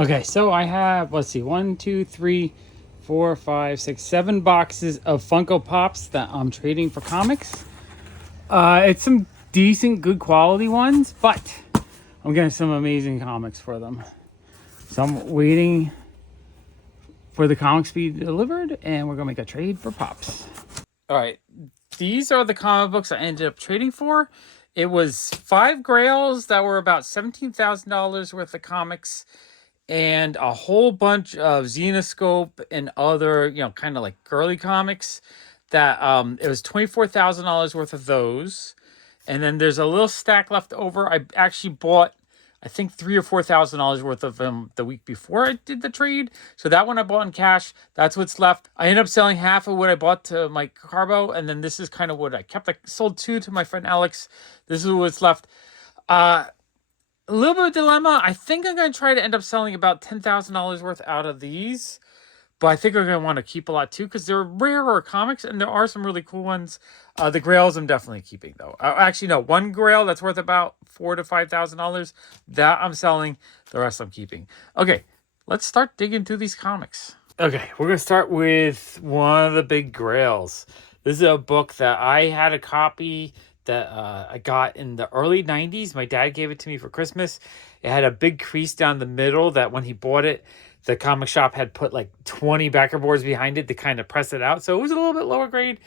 Okay, so I have, let's see, 7 boxes of Funko Pops that I'm trading for comics. It's some decent, good quality ones, but I'm getting some amazing comics for them. So I'm waiting for the comics to be delivered, and we're gonna make a trade for Pops. All right, these are the comic books I ended up trading for. It was 5 Grails that were about $17,000 worth of comics, and a whole bunch of Zenescope and other, kind of like girly comics that it was $24,000 worth of those. And then there's a little stack left over. I actually bought, I think, $3,000 or $4,000 worth of them the week before I did the trade. So that one I bought in cash. That's what's left. I ended up selling half of what I bought to my Carbo, and then this is kind of what I kept. I sold 2 to my friend Alex. This is what's left. A little bit of dilemma. I think I'm going to try to end up selling about $10,000 worth out of these. But I think I'm going to want to keep a lot too, because they're rarer comics and there are some really cool ones. The Grails I'm definitely keeping though. Actually, no, one Grail that's worth about $4,000 to $5,000 that I'm selling. The rest I'm keeping. Okay, let's start digging through these comics. Okay, we're going to start with one of the big Grails. This is a book that I had a copy that I got in the early 90s. My dad gave it to me for Christmas. It had a big crease down the middle that when he bought it, the comic shop had put like 20 backer boards behind it to kind of press it out. So it was a little bit lower grade.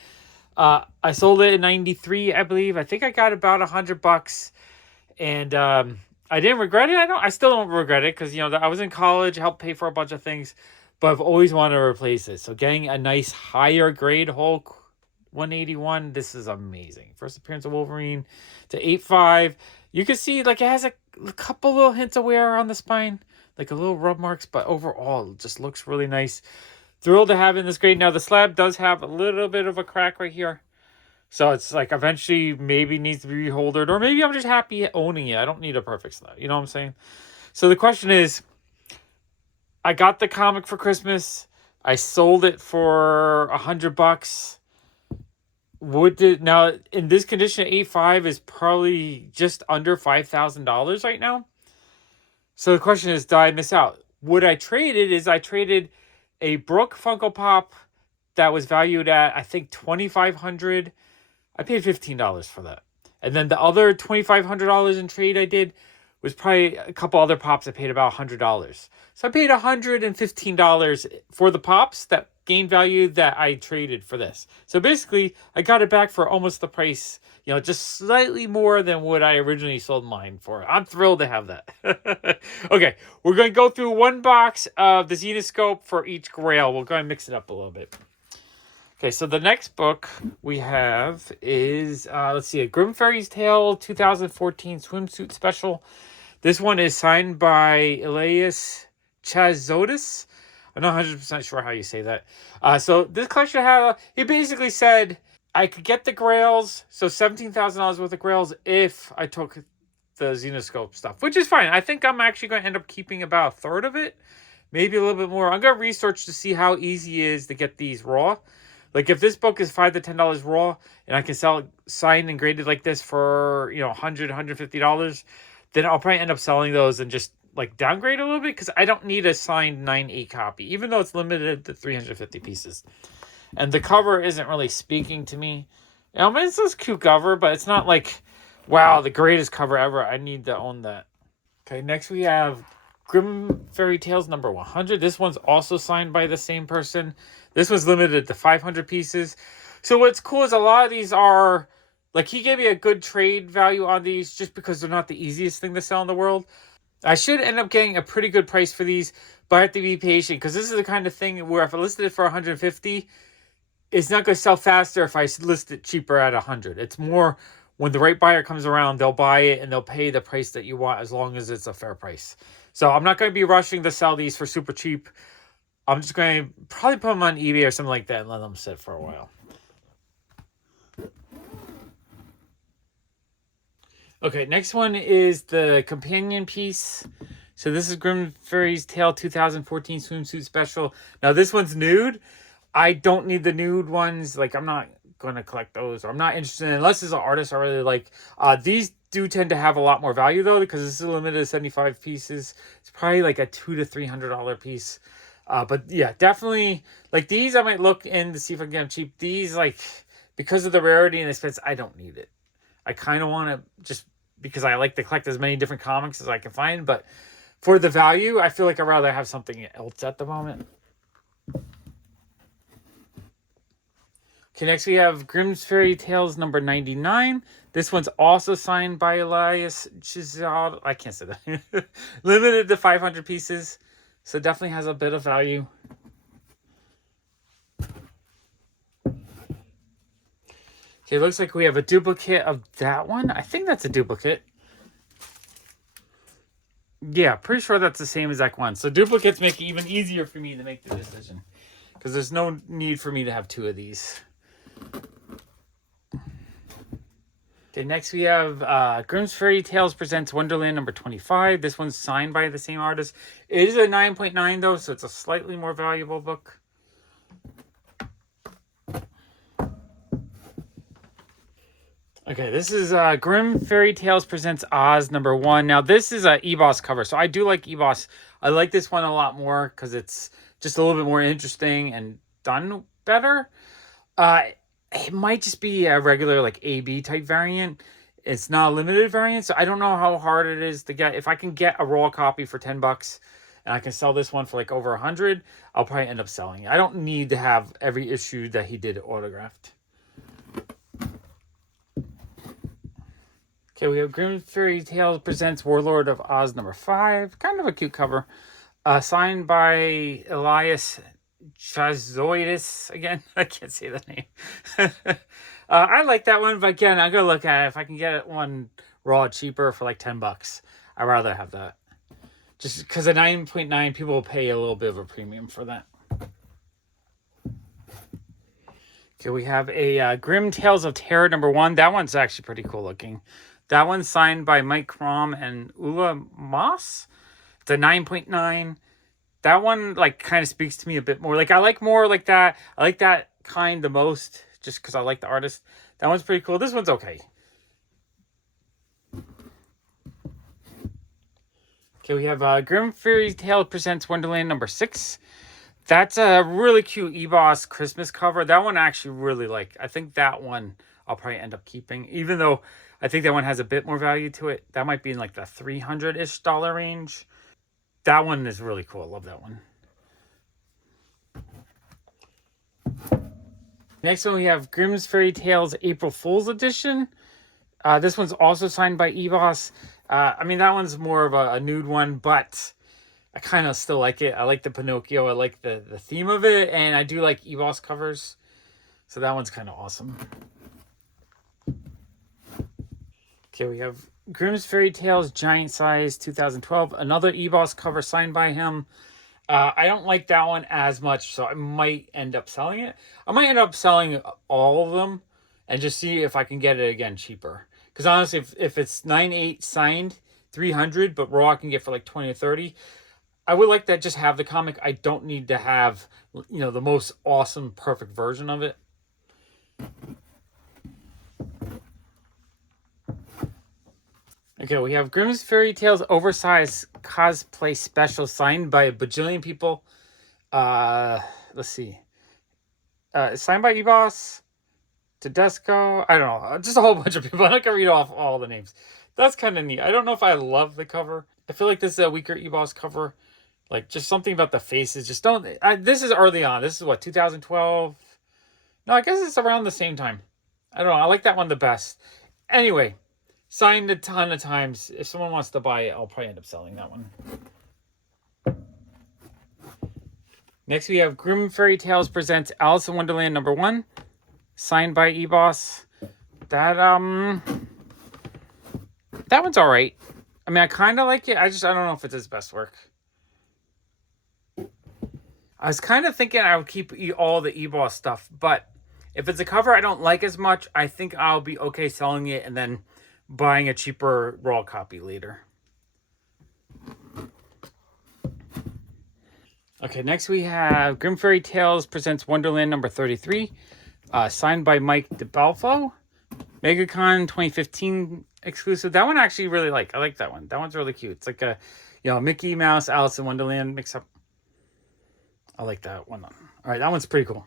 I sold it in 93, I believe. I think I got about $100. And I didn't regret it. I still don't regret it because, I was in college, helped pay for a bunch of things. But I've always wanted to replace it. So getting a nice higher grade Hulk 181, this is amazing. First appearance of Wolverine to 8.5. You can see like it has a couple little hints of wear on the spine, like a little rub marks, but overall it just looks really nice. Thrilled to have in this grade. Now the slab does have a little bit of a crack right here, so it's like eventually maybe needs to be reholdered, or maybe I'm just happy owning it. I don't need a perfect slab, you know what I'm saying? So the question is, I got the comic for Christmas. I sold it for $100. Now in this condition, 8.5 is probably just under $5,000 right now. So the question is, did I miss out? What I traded is I traded a Brooke Funko Pop that was valued at, I think, $2,500. I paid $15 for that. And then the other $2,500 in trade I did was probably a couple other pops I paid about $100. So I paid $115 for the pops that gain value that I traded for this. So basically, I got it back for almost the price, just slightly more than what I originally sold mine for. I'm thrilled to have that. Okay, we're going to go through one box of the Zenescope for each Grail. We'll go and mix it up a little bit. Okay, so the next book we have is, let's see, a Grimm Fairy's Tale 2014 swimsuit special. This one is signed by Elias Chazodis. I'm not 100% sure how you say that. So this collection had, he basically said I could get the Grails, so $17,000 worth of Grails if I took the Zenescope stuff, which is fine. I think I'm actually going to end up keeping about a third of it, maybe a little bit more. I'm going to research to see how easy it is to get these raw. Like if this book is $5 to $10 raw and I can sell it signed and graded like this for, $100, $150, then I'll probably end up selling those and just like downgrade a little bit because I don't need a signed 9.8 copy, even though it's limited to 350 pieces. And the cover isn't really speaking to me. I mean, it's this cute cover, but it's not like, wow, the greatest cover ever. I need to own that. Okay, next we have Grimm Fairy Tales number 100. This one's also signed by the same person. This was limited to 500 pieces. So what's cool is a lot of these are, like he gave me a good trade value on these just because they're not the easiest thing to sell in the world. I should end up getting a pretty good price for these, but I have to be patient because this is the kind of thing where if I listed it for 150, it's not going to sell faster if I list it cheaper at 100. It's more when the right buyer comes around, they'll buy it and they'll pay the price that you want as long as it's a fair price. So I'm not going to be rushing to sell these for super cheap. I'm just going to probably put them on eBay or something like that and let them sit for a while. Okay, next one is the companion piece. So this is Grimm Fairy's Tale 2014 swimsuit special. Now this one's nude. I don't need the nude ones. Like I'm not going to collect those, or I'm not interested in, unless it's an artist I really like. These do tend to have a lot more value though, because this is limited to 75 pieces. It's probably like a $200 to $300 piece. But yeah, definitely like these I might look in to see if I can get them cheap. These, like, because of the rarity and expense, I don't need it. I kind of want to, just because I like to collect as many different comics as I can find, but for the value, I feel like I'd rather have something else at the moment. Okay, next we have Grimm's Fairy Tales number 99. This one's also signed by Elias Chizal. I can't say that. Limited to 500 pieces. So definitely has a bit of value. Okay, looks like we have a duplicate of that one. I think that's a duplicate. Yeah, pretty sure that's the same exact one. So duplicates make it even easier for me to make the decision, because there's no need for me to have two of these. Okay, next we have Grimm's Fairy Tales Presents Wonderland number 25. This one's signed by the same artist. It is a 9.9 though, so it's a slightly more valuable book. Okay, this is Grimm Fairy Tales Presents Oz number 1. Now this is a EBOS cover, so I do like EBOS. I like this one a lot more because it's just a little bit more interesting and done better. It might just be a regular like AB type variant. It's not a limited variant, so I don't know how hard it is to get. If I can get a raw copy for $10 and I can sell this one for like over 100, I'll probably end up selling it. I don't need to have every issue that he did autographed. Okay, we have Grimm Fairy Tales Presents Warlord of Oz number 5. Kind of a cute cover. Signed by Elias Chazoidis. Again, I can't say the name. I like that one, but again, I'm going to look at it. If I can get one raw cheaper for like $10, I'd rather have that. Just because at 9.9, people will pay a little bit of a premium for that. Okay, we have a Grimm Tales of Terror number 1. That one's actually pretty cool looking. That one's signed by Mike Crom and Ula Moss. It's a 9.9. That one, like, kind of speaks to me a bit more. Like, I like more like that. I like that kind the most, just because I like the artist. That one's pretty cool. This one's okay. Okay, we have Grimm Fairy Tale Presents Wonderland number 6. That's a really cute EBOS Christmas cover. That one I actually really like. I think that one I'll probably end up keeping, even though I think that one has a bit more value to it. That might be in like the $300-ish range. That one is really cool. I love that one. Next one we have Grimm's Fairy Tales April Fool's Edition. This one's also signed by EBOS. I mean, that one's more of a nude one, but I kind of still like it. I like the Pinocchio. I like the theme of it, and I do like EBOS covers. So that one's kind of awesome. Okay, we have Grimm's Fairy Tales Giant Size 2012. Another EBOS cover signed by him. I don't like that one as much, so I might end up selling it. I might end up selling all of them and just see if I can get it again cheaper. Because honestly, if it's 9.8 signed, 300, but raw I can get for like 20 or 30, I would like to just have the comic. I don't need to have, you know, the most awesome, perfect version of it. Okay, we have Grimm's Fairy Tales Oversized Cosplay Special signed by a bajillion people. Let's see. Signed by EBOS, Tedesco. I don't know. Just a whole bunch of people. I'm not going to read off all the names. That's kind of neat. I don't know if I love the cover. I feel like this is a weaker EBOS cover. Like, just something about the faces. Just don't... this is early on. This is, what, 2012? No, I guess it's around the same time. I don't know. I like that one the best. Anyway, signed a ton of times. If someone wants to buy it, I'll probably end up selling that one. Next, we have Grimm Fairy Tales Presents Alice in Wonderland number 1. Signed by EBOS. That one's alright. I mean, I kind of like it. I don't know if it's his best work. I was kind of thinking I would keep all the EBOS stuff, but if it's a cover I don't like as much, I think I'll be okay selling it and then buying a cheaper raw copy later. Okay, next we have Grimm Fairy Tales Presents Wonderland number 33. Signed by Mike DeBalfo. MegaCon 2015 exclusive. That one I actually really like. I like that one. That one's really cute. It's like a, Mickey Mouse, Alice in Wonderland mix up. I like that one. All right, that one's pretty cool.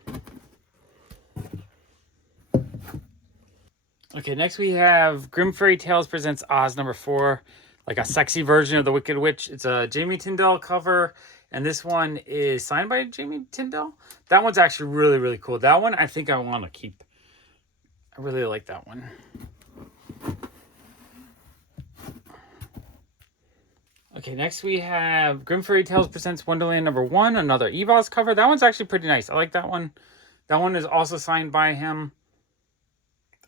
Okay, next we have Grim Fairy Tales presents Oz #4, like a sexy version of the Wicked Witch. It's a Jamie Tyndall cover, and this one is signed by Jamie Tyndall. That one's actually really, really cool. That one I think I want to keep. I really like that one. Okay, next we have Grim Fairy Tales presents Wonderland #1, another EVOS cover. That one's actually pretty nice. I like that one. That one is also signed by him.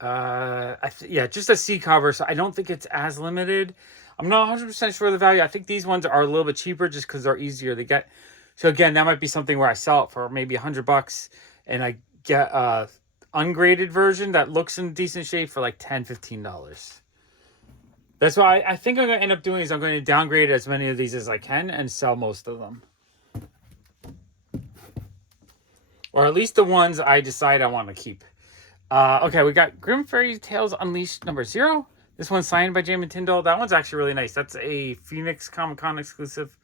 Just a C cover, so I don't think it's as limited. I'm not 100% sure of the value. I think these ones are a little bit cheaper just because they're easier to get. So again, that might be something where I sell it for maybe $100 and I get a ungraded version that looks in decent shape for like $10, $15. That's why I think I'm going to end up doing is I'm going to downgrade as many of these as I can and sell most of them. Or at least the ones I decide I want to keep. Okay, we got Grim Fairy Tales Unleashed #0. This one's signed by Jamie Tyndall. That one's actually really nice. That's a Phoenix Comic-Con exclusive.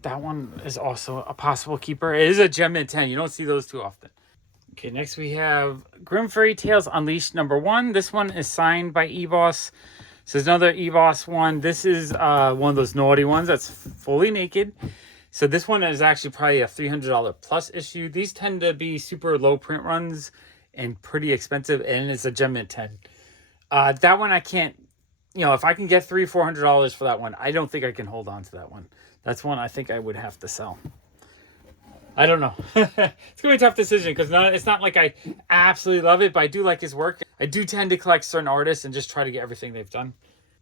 That one is also a possible keeper. It is a gem mint 10. You don't see those too often. Okay, next we have Grim Fairy Tales Unleashed #1. This one is signed by EVOS. So there's another EVOS one. This is one of those naughty ones that's fully naked. So this one is actually probably a $300 plus issue. These tend to be super low print runs and pretty expensive, and it's a gem mint 10. That one I can't, if I can get $300-400 for that one, I don't think I can hold on to that one. That's one I think I would have to sell. I don't know. It's going to be a tough decision because it's not like I absolutely love it, but I do like his work. I do tend to collect certain artists and just try to get everything they've done.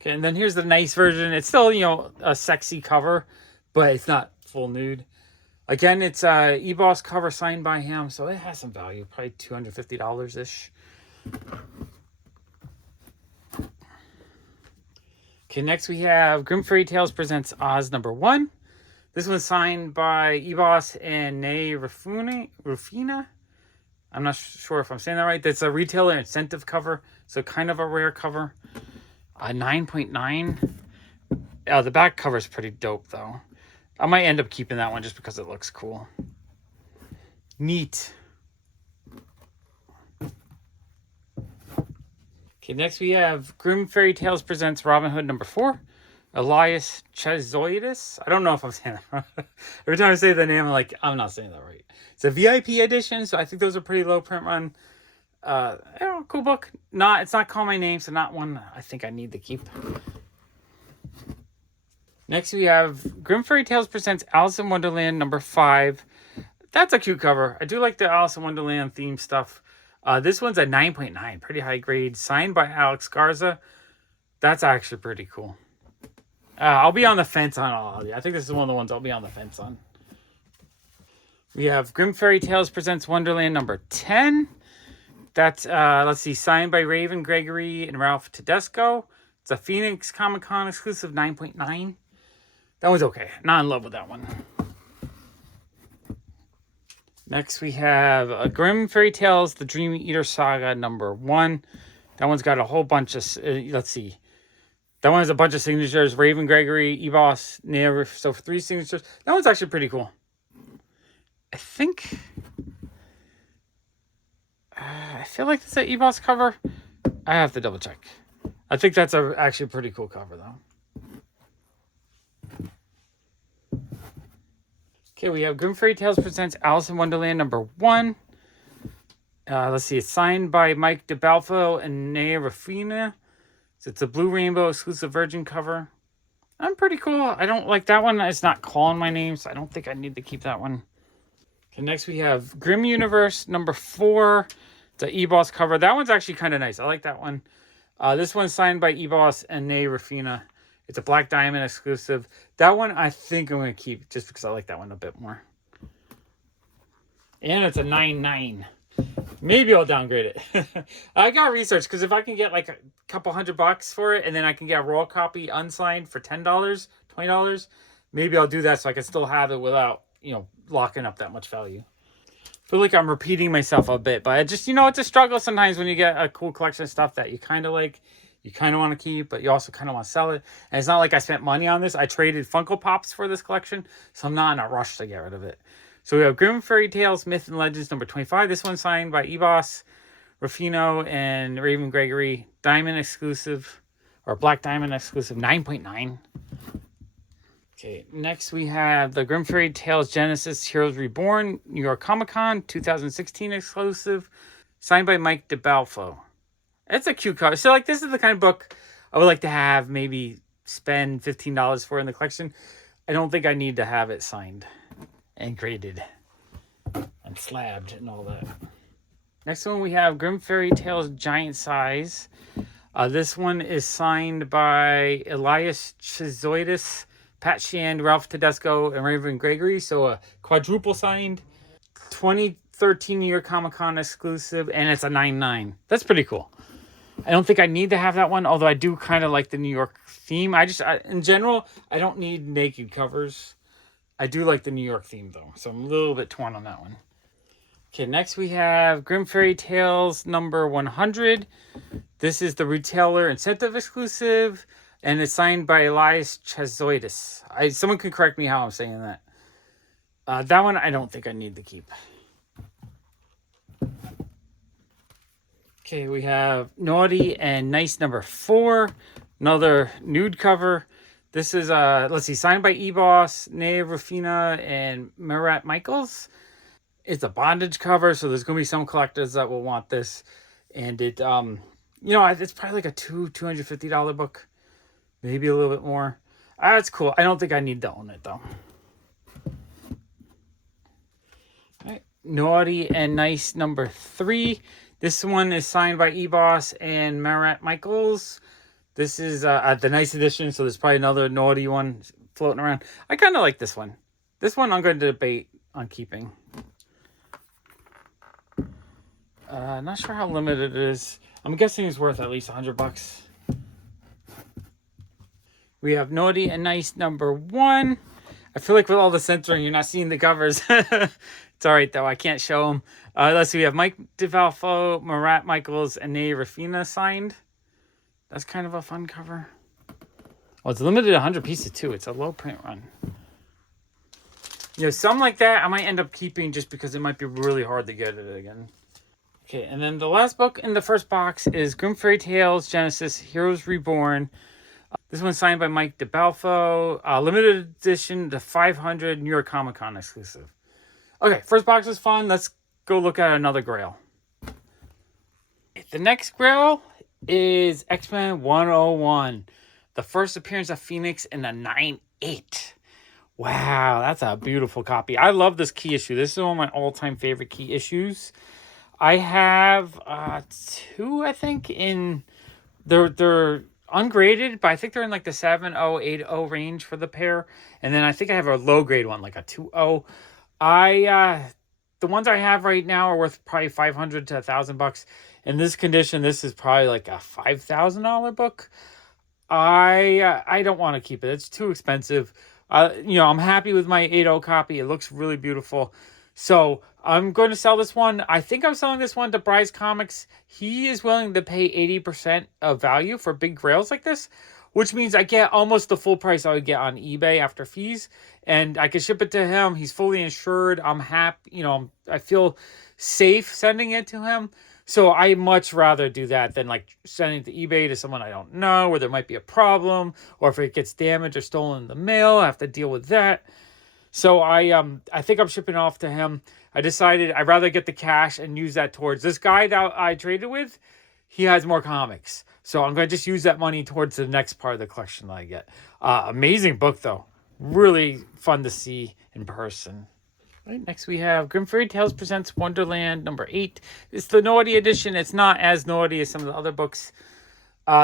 Okay, and then here's the nice version. It's still, a sexy cover, but it's not full nude. Again, it's a EVOS cover signed by him, so it has some value, probably $250-ish. Okay, next we have Grim Fairy Tales presents Oz #1. This one's signed by EVOS and Nay Rufina. I'm not sure if I'm saying that right. That's a retailer incentive cover, so kind of a rare cover. 9.9. The back cover is pretty dope, though. I might end up keeping that one just because it looks cool. Neat. Okay, next we have Grim Fairy Tales presents Robin Hood #4. Elias Chezoidis. I don't know if I'm saying that right. Every time I say the name, I'm not saying that right. It's a VIP edition, so I think those are pretty low print run. Cool book. It's not Call My Name, so not one I think I need to keep. Next, we have Grim Fairy Tales presents Alice in Wonderland #5. That's a cute cover. I do like the Alice in Wonderland theme stuff. This one's a 9.9, pretty high grade, signed by Alex Garza. That's actually pretty cool. I'll be on the fence on all of these. I think this is one of the ones I'll be on the fence on. We have Grim Fairy Tales presents Wonderland #10. That's, signed by Raven Gregory and Ralph Tedesco. It's a Phoenix Comic-Con exclusive 9.9. That one's okay. Not in love with that one. Next, we have Grim Fairy Tales, The Dream Eater Saga #1. That one's got a whole bunch of, let's see. That one has a bunch of signatures. Raven Gregory, EVOS, Nair, so 3 signatures. That one's actually pretty cool. I think, I feel like it's an EVOS cover. I have to double check. I think that's actually a pretty cool cover, though. Okay, we have Grim Fairy Tales presents Alice in Wonderland #1. Let's see, it's signed by Mike DeBalfo and Naya Rafina. So it's a Blue Rainbow exclusive Virgin cover. I'm pretty cool. I don't like that one. It's not calling my name, so I don't think I need to keep that one. Okay, next we have Grim Universe #4. It's an EVOS cover. That one's actually kind of nice. I like that one. This one's signed by EVOS and Naya Rafina. It's a Black Diamond exclusive. That one I think I'm going to keep just because I like that one a bit more. And it's a 9.9. Maybe I'll downgrade it. I got research because if I can get like a couple $100 for it and then I can get a raw copy unsigned for $10, $20, maybe I'll do that so I can still have it without, locking up that much value. feel like I'm repeating myself a bit, but it's a struggle sometimes when you get a cool collection of stuff that you kind of like, you kind of want to keep, but you also kind of want to sell it. And it's not like I spent money on this. I traded Funko Pops for this collection, so I'm not in a rush to get rid of it. So we have Grimm Fairy Tales, Myth and Legends number 25. This one's signed by Ebos, Rufino, and Raven Gregory. Diamond exclusive, or Black Diamond exclusive, 9.9. Okay, next we have the Grimm Fairy Tales Genesis Heroes Reborn, New York Comic Con, 2016 exclusive, signed by Mike DeBalfo. It's a cute cover. So, like, this is the kind of book I would like to have, maybe spend $15 for in the collection. I don't think I need to have it signed and graded and slabbed and all that. Next one, we have Grimm Fairy Tales Giant Size. This one is signed by Elias Chizoidis, Pat Shand, Ralph Tedesco, and Raven Gregory. So a quadruple signed, 2013 New York Comic Con exclusive, and it's a 9.9. That's pretty cool. I don't think I need to have that one, although I do kind of like the New York theme. In general, I don't need naked covers. I do like the New York theme, though, so I'm a little bit torn on that one. Okay, next we have Grimm Fairy Tales number 100. This is the retailer incentive exclusive, and it's signed by Elias Chazoidis. Someone can correct me how I'm saying that. That one I don't think I need to keep. Okay, we have Naughty and Nice number 4. Another nude cover. This is, signed by Ebos, Nea Rufina, and Murat Michaels. It's a bondage cover, so there's going to be some collectors that will want this. And it, it's probably like a $250 book. Maybe a little bit more. That's cool. I don't think I need to own it, though. All right. Naughty and Nice number 3. This one is signed by Ebos and Murat Michaels. This is the Nice edition, so there's probably another Naughty one floating around. I kind of like this one. This one I'm going to debate on keeping. Not sure how limited it is. I'm guessing it's worth at least $100. We have Naughty and Nice number 1. I feel like with all the censoring, you're not seeing the covers. It's all right, though. I can't show them. Let's see. We have Mike DeValfo, Murat Michaels, and Nea Rufina signed. That's kind of a fun cover. Oh, it's limited to 100 pieces, too. It's a low print run. Some like that I might end up keeping just because it might be really hard to get it again. Okay, and then the last book in the first box is Grimm Fairy Tales Genesis Heroes Reborn. This one's signed by Mike DeBalfo. Limited edition to 500 New York Comic Con exclusive. Okay, first box is fun. Let's go look at another Grail. The next Grail is X-Men 101. The first appearance of Phoenix in the 9.8. Wow, that's a beautiful copy. I love this key issue. This is one of my all-time favorite key issues. I have 2, I think, in... They're ungraded, but I think they're in like the 7.0, 8.0 range for the pair. And then I think I have a low-grade one, like a 2.0. The ones I have right now are worth probably $500 to $1,000. In this condition, this is probably like a $5,000 book. I don't want to keep it. It's too expensive. I'm happy with my 8.0 copy. It looks really beautiful. So I'm going to sell this one. I think I'm selling this one to Bryce Comics. He is willing to pay 80% of value for big grails like this, which means I get almost the full price I would get on eBay after fees. And I can ship it to him. He's fully insured. I'm happy. I feel safe sending it to him. So I much rather do that than like sending it to eBay to someone I don't know, where there might be a problem, or if it gets damaged or stolen in the mail, I have to deal with that. So I think I'm shipping it off to him. I decided I'd rather get the cash and use that towards this guy that I traded with. He has more comics. So I'm going to just use that money towards the next part of the collection that I get. Amazing book, though. Really fun to see in person. Right, next we have Grimm Fairy Tales Presents Wonderland number 8. It's the naughty edition. It's not as naughty as some of the other books.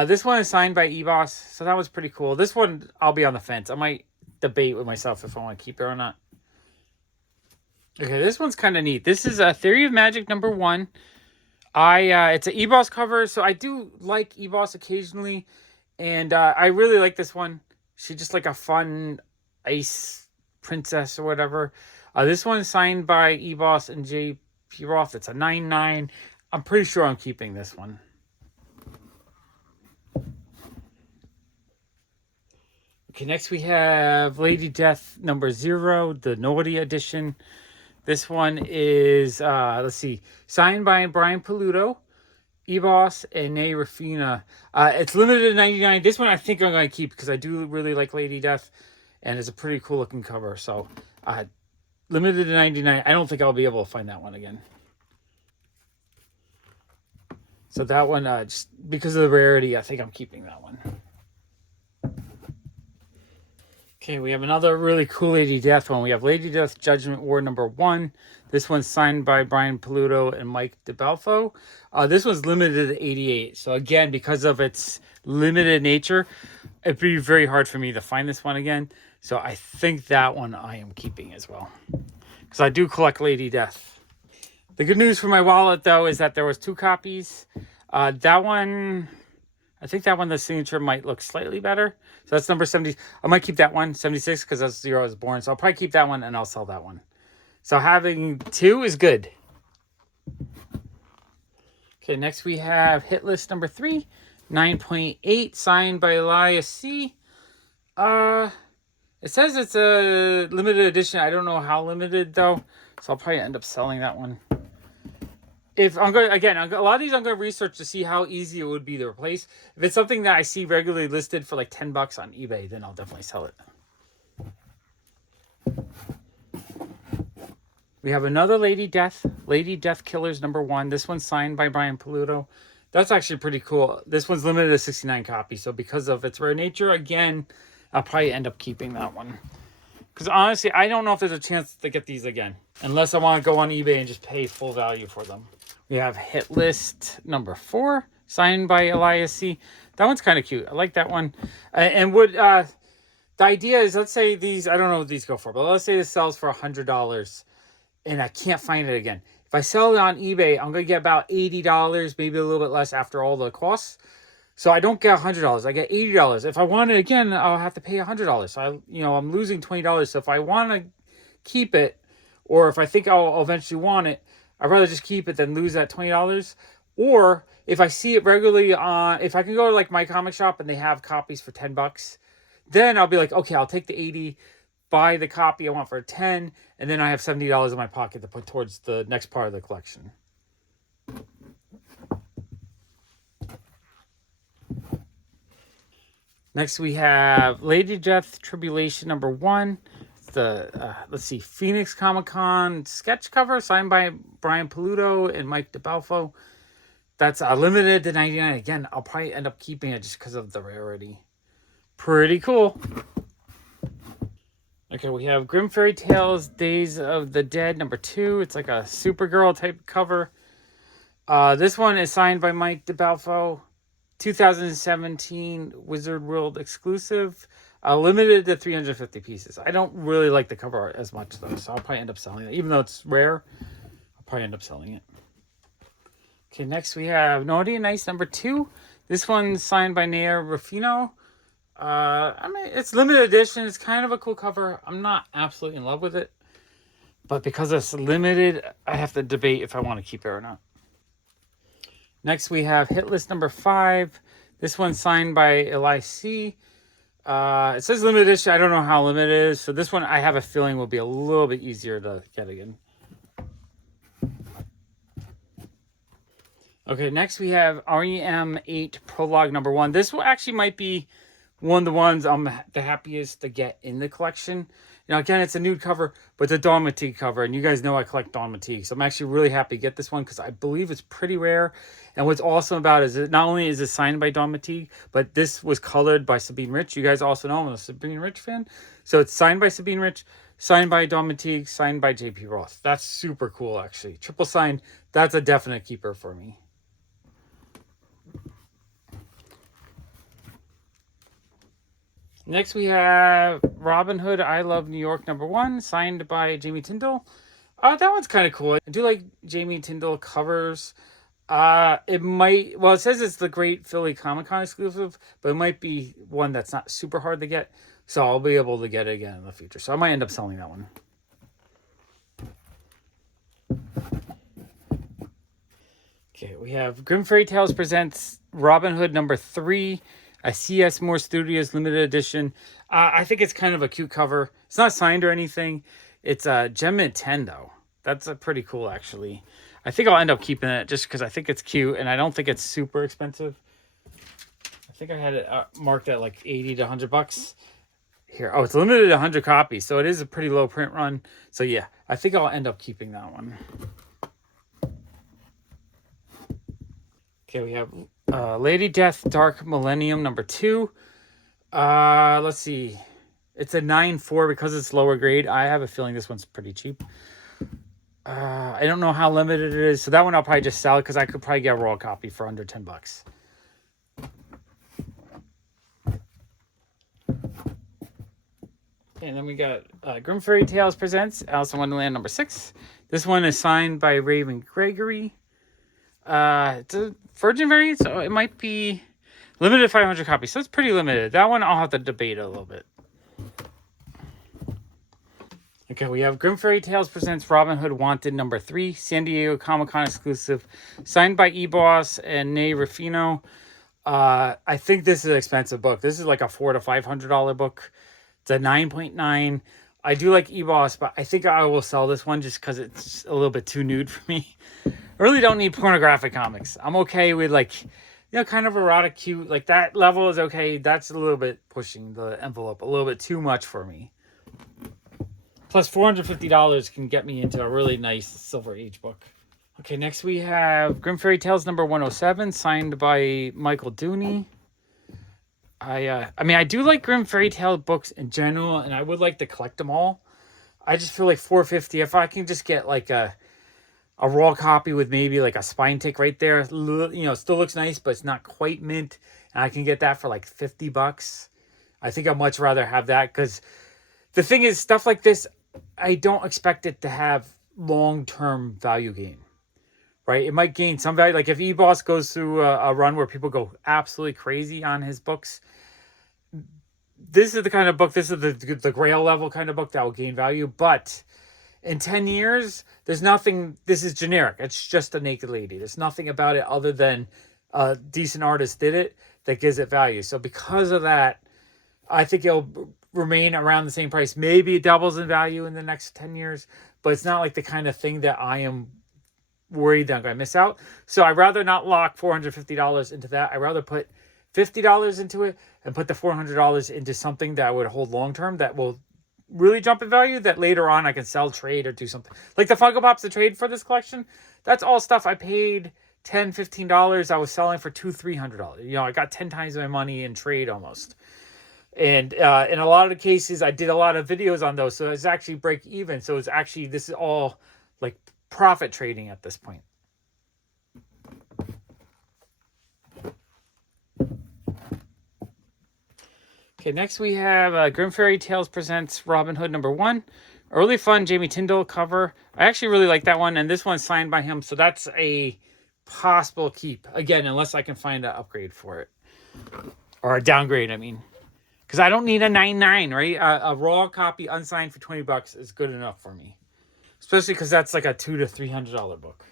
This one is signed by Ebos, so that was pretty cool. This one, I'll be on the fence. I might debate with myself if I want to keep it or not. Okay, this one's kind of neat. This is a Theory of Magic number 1. It's an Ebos cover, so I do like Ebos occasionally, and I really like this one. She's just like a fun ice princess or whatever. This one is signed by Ebos and J. Roth. It's a 9.9. I'm pretty sure I'm keeping this one. Okay, next we have Lady Death number 0, the Naughty edition. This one is, let's see, signed by Brian Paluto, Ebos, and Nay Rafina. It's limited to 99. This one I think I'm going to keep because I do really like Lady Death, and it's a pretty cool looking cover. So, limited to 99. I don't think I'll be able to find that one again. So that one, just because of the rarity, I think I'm keeping that one. Okay, we have another really cool Lady Death one. We have Lady Death Judgment War number 1. This one's signed by Brian Paluto and Mike DeBelfo. This one's limited to 88. So again, because of its limited nature, it'd be very hard for me to find this one again. So I think that one I am keeping as well, because I do collect Lady Death. The good news for my wallet, though, is that there was 2 copies. That one, I think that one, the signature might look slightly better. So that's number 70. I might keep that one, 76, because that's the year I was born. So I'll probably keep that one and I'll sell that one. So having 2 is good. Okay, next we have Hit List number 3, 9.8, signed by Elias C. It says it's a limited edition. I don't know how limited, though. So I'll probably end up selling that one. If I'm going, again, a lot of these I'm going to research to see how easy it would be to replace. If it's something that I see regularly listed for like $10 on eBay, then I'll definitely sell it. We have another Lady Death Killers number 1. This one's signed by Brian Paluto. That's actually pretty cool. This one's limited to 69 copies. So because of its rare nature, again, I'll probably end up keeping that one. Because honestly, I don't know if there's a chance to get these again, unless I want to go on eBay and just pay full value for them. We have Hit List number 4, signed by Elias C. That one's kind of cute. I like that one. And would the idea is, let's say these, I don't know what these go for, but let's say this sells for $100 and I can't find it again. If I sell it on eBay, I'm going to get about $80, maybe a little bit less after all the costs. So I don't get $100. I get $80. If I want it again, I'll have to pay $100. So I'm losing $20. So if I want to keep it, or if I think I'll eventually want it, I'd rather just keep it than lose that $20. Or if I see it regularly on, if I can go to like my comic shop and they have copies for $10, then I'll be like, okay, I'll take the 80, buy the copy I want for 10, and then I have $70 in my pocket to put towards the next part of the collection. Next we have Lady Death Tribulation number 1. The let's see, Phoenix Comic-Con sketch cover signed by Brian Paluto and Mike DeBelfo. That's limited to 99. Again, I'll probably end up keeping it just because of the rarity. Pretty cool. Okay, we have Grim Fairy Tales Days of the Dead number 2. It's like a Supergirl type cover. This one is signed by Mike DeBelfo. 2017 Wizard World exclusive. Limited to 350 pieces. I don't really like the cover art as much, though, so I'll probably end up selling it. Even though it's rare, I'll probably end up selling it. Okay, next we have Naughty and Nice number 2. This one's signed by Naya Rufino. I mean, it's limited edition. It's kind of a cool cover. I'm not absolutely in love with it. But because it's limited, I have to debate if I want to keep it or not. Next, we have Hit List number 5. This one's signed by Eli C. It says limited edition. I don't know how limited it is. So this one, I have a feeling, will be a little bit easier to get again. Okay, next we have REM 8 Prologue number 1. This will actually might be one of the ones I'm the happiest to get in the collection. You know, again, it's a nude cover, but it's a Dawn Matique cover, and you guys know I collect Dawn Matique, so I'm actually really happy to get this one because I believe it's pretty rare. And what's awesome about it is that not only is it signed by Dawn Matique, but this was colored by Sabine Rich. You guys also know I'm a Sabine Rich fan. So it's signed by Sabine Rich, signed by Dawn Matique, signed by JP Roth. That's super cool, actually. Triple signed, that's a definite keeper for me. Next, we have Robin Hood, I Love New York, number 1, signed by Jamie Tyndall. That one's kind of cool. I do like Jamie Tyndall covers. It might, well, it says it's the Great Philly Comic-Con exclusive, but it might be one that's not super hard to get. So I'll be able to get it again in the future. So I might end up selling that one. Okay, we have Grim Fairy Tales presents Robin Hood #3, a CS Moore Studios limited edition. I think it's kind of a cute cover. It's not signed or anything. It's a Gem 10 though. That's a pretty cool actually. I think I'll end up keeping it just because I think it's cute and I don't think it's super expensive. I think I had it marked at like 80 to 100 bucks. Here, oh, it's limited to 100 copies, so it is a pretty low print run. So yeah, I think I'll end up keeping that one. Okay, we have Lady Death Dark Millennium #2. Let's see. It's a 9.4 because it's lower grade. I have a feeling this one's pretty cheap. I don't know how limited it is, so that one I'll probably just sell because I could probably get a raw copy for under 10 bucks. And then we got Grim Fairy Tales presents Alice in Wonderland #6. This one is signed by Raven Gregory. It's a Virgin variant, so it might be limited to 500 copies. So it's pretty limited. That one I'll have to debate a little bit. Okay, we have Grim Fairy Tales presents Robin Hood Wanted #3, San Diego Comic-Con exclusive, signed by E-Boss and Nay Ruffino. I think this is an expensive book. This is like a $400 to $500 book. It's a 9.9. I do like E-Boss, but I think I will sell this one just because it's a little bit too nude for me. I really don't need pornographic comics. I'm okay with like, kind of erotic, cute. Like that level is okay. That's a little bit pushing the envelope a little bit too much for me. Plus $450 can get me into a really nice Silver Age book. Okay, next we have Grim Fairy Tales #107, signed by Michael Dooney. I do like Grim Fairy Tale books in general, and I would like to collect them all. I just feel like $450, if I can just get like a raw copy with maybe like a spine tick right there, still looks nice, but it's not quite mint, and I can get that for like 50 bucks. I think I'd much rather have that, because the thing is, stuff like this, I don't expect it to have long-term value gain, right? It might gain some value. Like if E-Boss goes through a run where people go absolutely crazy on his books, this is the kind of book, this is the Grail level kind of book that will gain value. But in 10 years, there's nothing, this is generic. It's just a naked lady. There's nothing about it other than a decent artist did it that gives it value. So because of that, I think it'll remain around the same price. Maybe it doubles in value in the next 10 years, but it's not like the kind of thing that I am worried that I'm going to miss out. So I'd rather not lock $450 into that. I'd rather put $50 into it and put the $400 into something that would hold long-term, that will really jump in value, that later on I can sell, trade, or do something. Like the Funko Pops to trade for this collection, that's all stuff I paid $10, $15. I was selling for $200, $300. I got 10 times my money in trade almost. And in a lot of the cases, I did a lot of videos on those, so it's actually break even. So it's actually, this is all like profit trading at this point. Okay, next we have Grim Fairy Tales presents Robin Hood #1. A really fun Jamie Tyndall cover. I actually really like that one, and this one's signed by him, so that's a possible keep. Again, unless I can find an upgrade for it. Or a downgrade, I mean. Because I don't need a 9.9, right? A raw copy unsigned for 20 bucks is good enough for me. Especially because that's like a $200 to $300 book.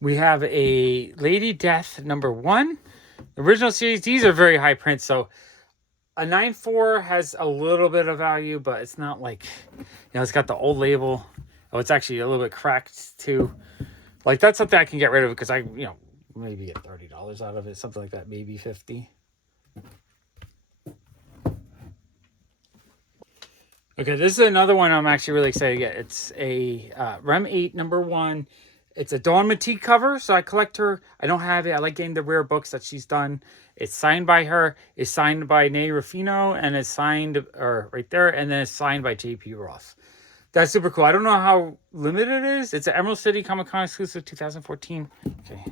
We have a Lady Death #1. The original series, these are very high print, so a 9.4 has a little bit of value, but it's not like, it's got the old label. Oh, it's actually a little bit cracked too. Like that's something I can get rid of because I, maybe get $30 out of it, something like that, maybe 50. Okay, this is another one I'm actually really excited to get. It's a Rem 8 #1. It's a Dawn Matisse cover, so I collect her. I don't have it. I like getting the rare books that she's done. It's signed by her. It's signed by Nay Ruffino, and it's signed, or right there, and then it's signed by J.P. Roth. That's super cool. I don't know how limited it is. It's an Emerald City Comic-Con exclusive 2014. Okay.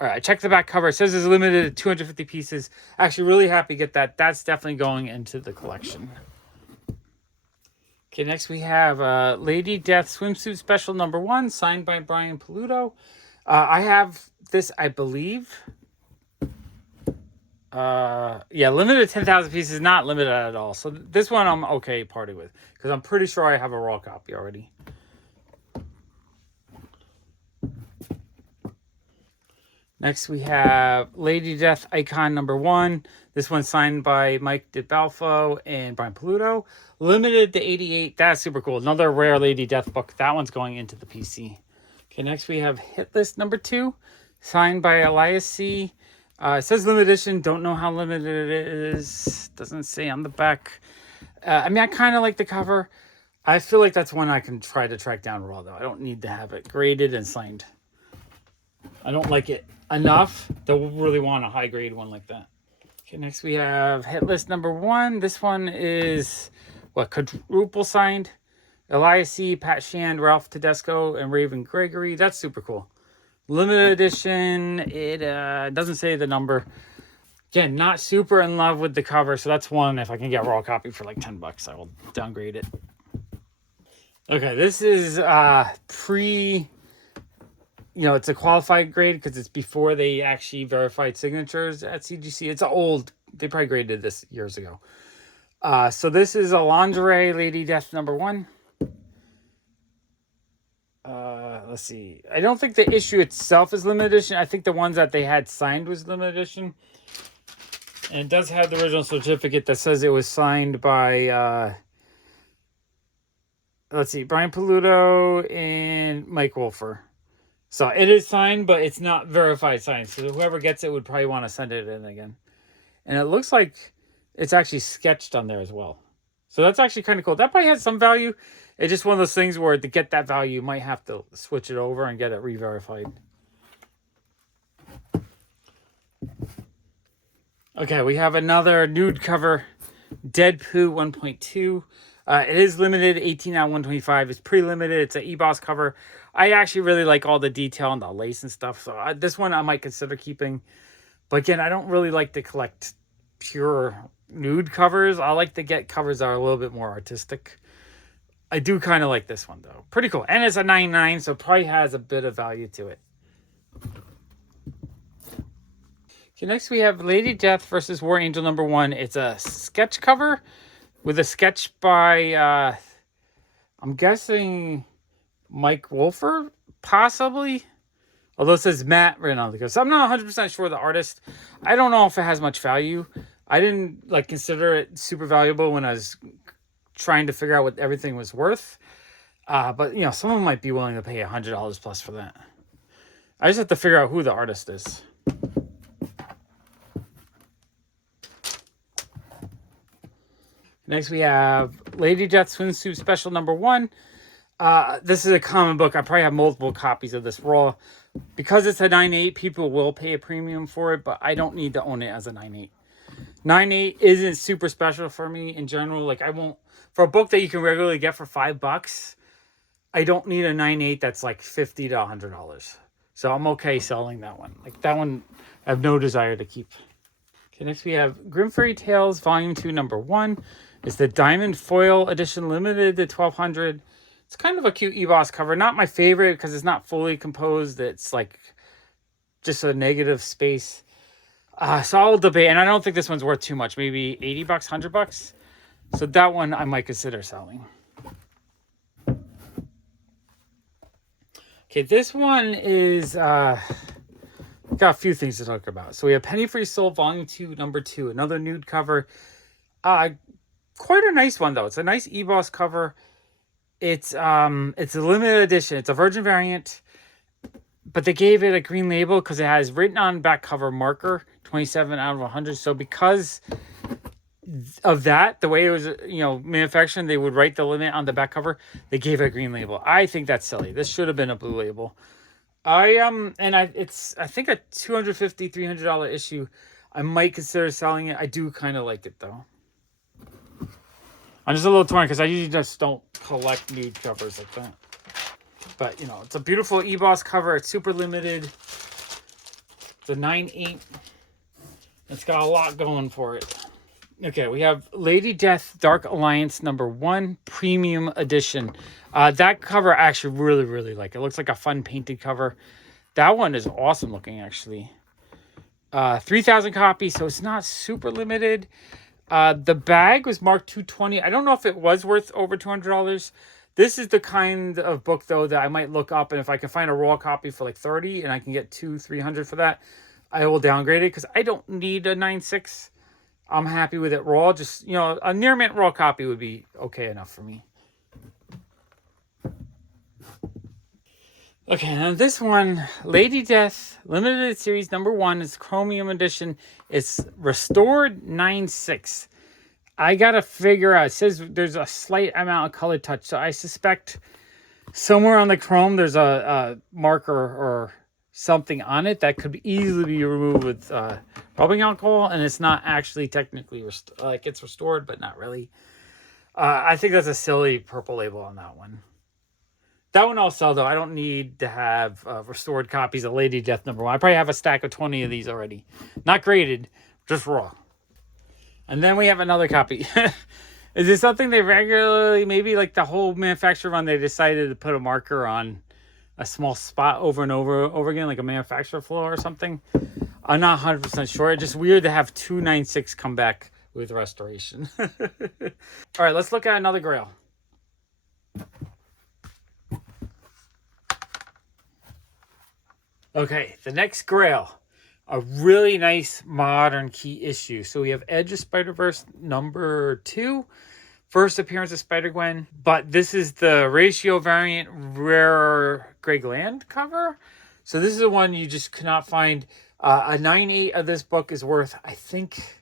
All right, I checked the back cover. It says it's limited to 250 pieces. Actually, really happy to get that. That's definitely going into the collection. Okay, next we have Lady Death Swimsuit Special #1, signed by Brian Paluto. I have this, I believe. Limited to 10,000 pieces, not limited at all. So this one I'm okay party with, because I'm pretty sure I have a raw copy already. Next, we have Lady Death Icon #1. This one's signed by Mike DiBalfo and Brian Paluto. Limited to 88. That's super cool. Another rare Lady Death book. That one's going into the PC. Okay, next we have Hit List #2, signed by Elias C. It says limited edition. Don't know how limited it is. Doesn't say on the back. I mean, I kind of like the cover. I feel like that's one I can try to track down raw, though. I don't need to have it graded and signed. I don't like it enough to really want a high grade one like that. Okay, next we have Hit List #1. This one is, quadruple signed. Elias C., Pat Shand, Ralph Tedesco, and Raven Gregory. That's super cool. Limited edition. It doesn't say the number. Again, not super in love with the cover, so that's one. If I can get a raw copy for like $10, I will downgrade it. Okay, this is it's a qualified grade because it's before they actually verified signatures at CGC. It's old. They probably graded this years ago. So this is a lingerie Lady Death #1. Let's see. I don't think the issue itself is limited edition. I think the ones that they had signed was limited edition. And it does have the original certificate that says it was signed by, Brian Paluto and Mike Wolfer. So it is signed, but it's not verified signed. So whoever gets it would probably want to send it in again. And it looks like it's actually sketched on there as well. So that's actually kind of cool. That probably has some value. It's just one of those things where to get that value, you might have to switch it over and get it re-verified. Okay, we have another nude cover, Dead Poo 1.2. It is limited, 18 out of 125. It's pre-limited. It's an EBOS cover. I actually really like all the detail and the lace and stuff. So this one I might consider keeping. But again, I don't really like to collect pure nude covers. I like to get covers that are a little bit more artistic. I do kind of like this one, though. Pretty cool. And it's a 99, so it probably has a bit of value to it. Okay, next we have Lady Death versus War Angel #1. It's a sketch cover with a sketch by, I'm guessing, Mike Wolfer, possibly. Although it says Matt written on the cover. So I'm not 100% sure the artist. I don't know if it has much value. I didn't consider it super valuable when I was trying to figure out what everything was worth. But, someone might be willing to pay $100 plus for that. I just have to figure out who the artist is. Next, we have Lady Death Swimsuit Special #1. This is a common book. I probably have multiple copies of this raw. Because it's a 9.8, people will pay a premium for it, but I don't need to own it as a 9.8. 9.8 isn't super special for me in general. I won't, for a book that you can regularly get for $5, I don't need a 9.8 that's like $50 to $100. So I'm okay selling that one. That one, I have no desire to keep. Okay, next we have Grim Fairy Tales Volume 2 #1. It's the Diamond Foil Edition, limited to 1,200. It's kind of a cute EBOS cover. Not my favorite because it's not fully composed. It's just a negative space. So I'll debate, and I don't think this one's worth too much. Maybe $80, $100. So that one I might consider selling. Okay, this one is got a few things to talk about. So we have Penny for Your Soul Volume 2 #2, another nude cover. Quite a nice one though. It's a nice EBOS cover. It's a limited edition. It's a virgin variant, but they gave it a green label because it has written on back cover marker 27 out of 100. So because of that, the way it was, manufactured, they would write the limit on the back cover. They gave it a green label. I think that's silly. This should have been a blue label. It's I think a $250, $300 issue. I might consider selling it. I do kind of like it though. I'm just a little torn because I usually just don't collect nude covers like that. But, it's a beautiful EBOS cover. It's super limited. It's a 9.8. It's got a lot going for it. Okay, we have Lady Death Dark Alliance #1 Premium Edition. That cover I actually really, really like. It looks like a fun painted cover. That one is awesome looking, actually. 3,000 copies, so it's not super limited. The bag was marked $220. I don't know if it was worth over $200. This is the kind of book, though, that I might look up, and if I can find a raw copy for like 30 and I can get 200-300 for that, I will downgrade it because I don't need a 9.6. I'm happy with it raw. Just, you know, a near mint raw copy would be okay enough for me. Okay, now this one, Lady Death Limited Series number 1 is Chromium Edition. It's restored 9.6. I gotta figure out, it says there's a slight amount of color touch, so I suspect somewhere on the chrome there's a marker or something on it that could easily be removed with rubbing alcohol, and it's not actually technically like it's restored, but not really. I think that's a silly purple label on that one. That one I'll sell, though. I don't need to have restored copies of Lady Death number 1. I probably have a stack of 20 of these already. Not graded, just raw. And then we have another copy. Is this something they regularly, maybe like the whole manufacturer run, they decided to put a marker on a small spot over and over again, like a manufacturer floor or something? I'm not 100% sure. It's just weird to have 296 come back with restoration. All right, let's look at another Grail. Okay, the next Grail, a really nice modern key issue. So we have Edge of Spider-Verse number 2, first appearance of Spider-Gwen, but this is the ratio variant rare Greg Land cover. So this is the one you just cannot find. A 9.8 of this book is worth, I think,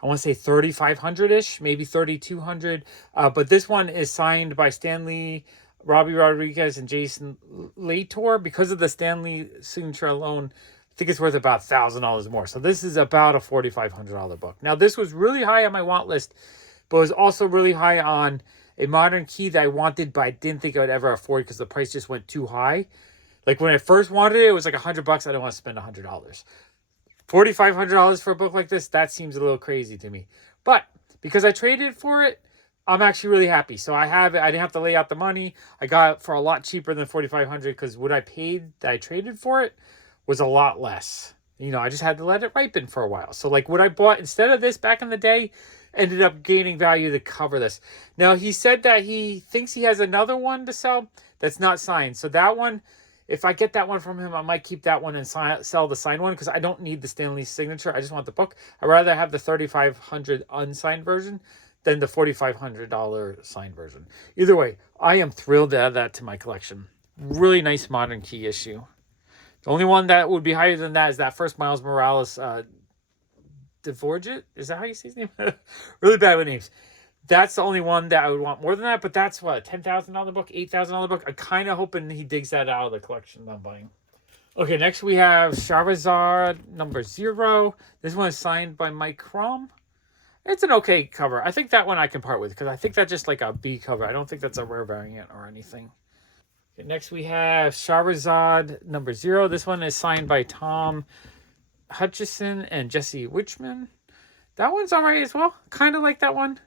I want to say 3,500-ish, maybe 3,200. But this one is signed by Stan Lee, Robbie Rodriguez, and Jason Latour. Because of the Stan Lee signature alone, I think it's worth about $1,000 more. So this is about a $4,500 book. Now, this was really high on my want list, but it was also really high on a modern key that I wanted, but I didn't think I would ever afford because the price just went too high. Like when I first wanted it, it was like $100. I don't want to spend $100. $4,500 for a book like this, that seems a little crazy to me. But because I traded for it, I'm actually really happy. So I have it. I didn't have to lay out the money. I got it for a lot cheaper than $4,500 because what I paid that I traded for it was a lot less. You know, I just had to let it ripen for a while. So like what I bought instead of this back in the day ended up gaining value to cover this. Now he said that he thinks he has another one to sell that's not signed. So that one, if I get that one from him, I might keep that one and sell the signed one because I don't need the Stan Lee signature. I just want the book. I'd rather have the $3,500 unsigned version than the $4,500 signed version. Either way, I am thrilled to add that to my collection. Really nice modern key issue. The only one that would be higher than that is that first Miles Morales Dvorak. Is that how you say his name? Really bad with names. That's the only one that I would want more than that, but that's what, $10,000 book, $8,000 book? I'm kind of hoping he digs that out of the collection I'm buying. Okay, next we have Charizard number 0. This one is signed by Mike Crom. It's an okay cover. I think that one I can part with because I think that's just like a B cover. I don't think that's a rare variant or anything. Okay, next we have Charizard number 0. This one is signed by Tom Hutchison and Jesse Wichman. That one's all right as well. Kind of like that one.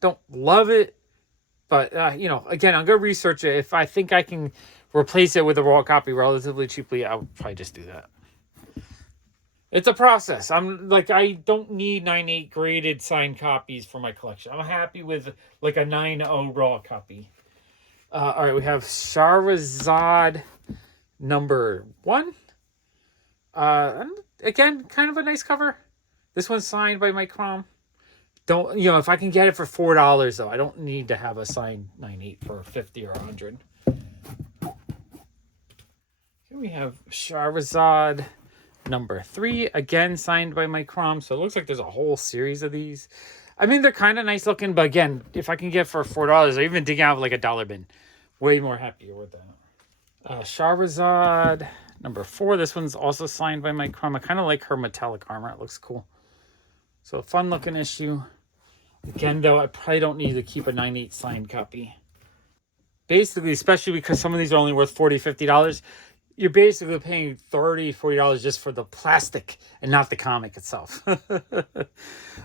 Don't love it, but you know, again, I'm gonna research it. If I think I can replace it with a raw copy relatively cheaply, I'll probably just do that. It's a process. I'm like, I don't need 9.8 graded signed copies for my collection. I'm happy with like a 9.0 raw copy. All right, we have Charizard number 1. Again, kind of a nice cover. This one's signed by Mike Crom. Don't, you know, if I can get it for $4 though, I don't need to have a signed 9.8 for 50 or 100. Here we have Charizard number 3, again signed by Mike Crom. So it looks like there's a whole series of these. I mean, they're kind of nice looking, but again, if I can get for $4, I even dig out like a dollar bin. Way more happier with that. Charizard number 4. This one's also signed by Mike Crom. I kind of like her metallic armor. It looks cool. So fun looking issue. Again, though, I probably don't need to keep a 9.8 signed copy. Basically, especially because some of these are only worth $40, $50, you're basically paying $30, $40 just for the plastic and not the comic itself.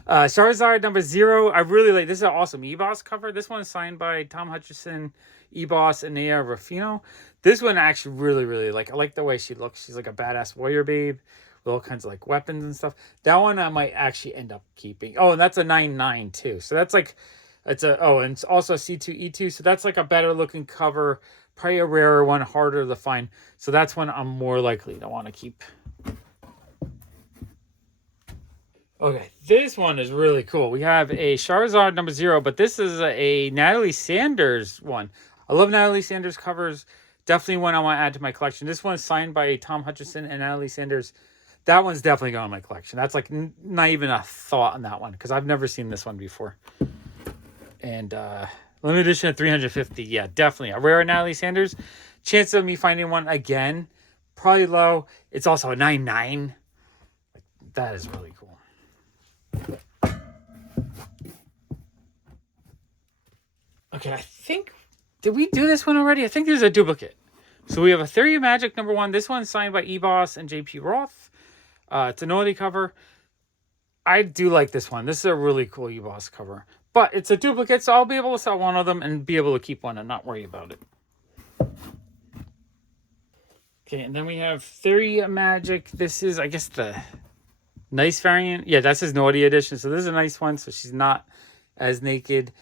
Charizard number 0. I really like this. Is an awesome E-Boss cover. This one is signed by Tom Hutchison, E-Boss, and Nea Ruffino. This one I actually really like. I like the way she looks. She's like a badass warrior babe with all kinds of like weapons and stuff. That one I might actually end up keeping. Oh, and that's a 9.9 too. So that's like It's a, oh, and it's also a C2E2. So that's like a better looking cover, probably a rarer one, harder to find. So that's one I'm more likely to want to keep. Okay, this one is really cool. We have a Charizard number 0, but this is a Natalie Sanders one. I love Natalie Sanders covers. Definitely one I want to add to my collection. This one's signed by Tom Hutchinson and Natalie Sanders. That one's definitely going in my collection. That's like not even a thought on that one because I've never seen this one before. And limited edition at 350. Yeah, definitely. A rare Natalie Sanders. Chance of me finding one again, probably low. It's also a 9.9. That is really cool. Okay, I think, did we do this one already? I think there's a duplicate. So we have a Theory of Magic number 1. This one's signed by E-Boss and JP Roth. It's a naughty cover. I do like this one. This is a really cool E-Boss cover. But it's a duplicate, so I'll be able to sell one of them and be able to keep one and not worry about it. Okay, and then we have Theory of Magic. This is, I guess, the nice variant. Yeah, that's his naughty edition. So this is a nice one. So she's not as naked.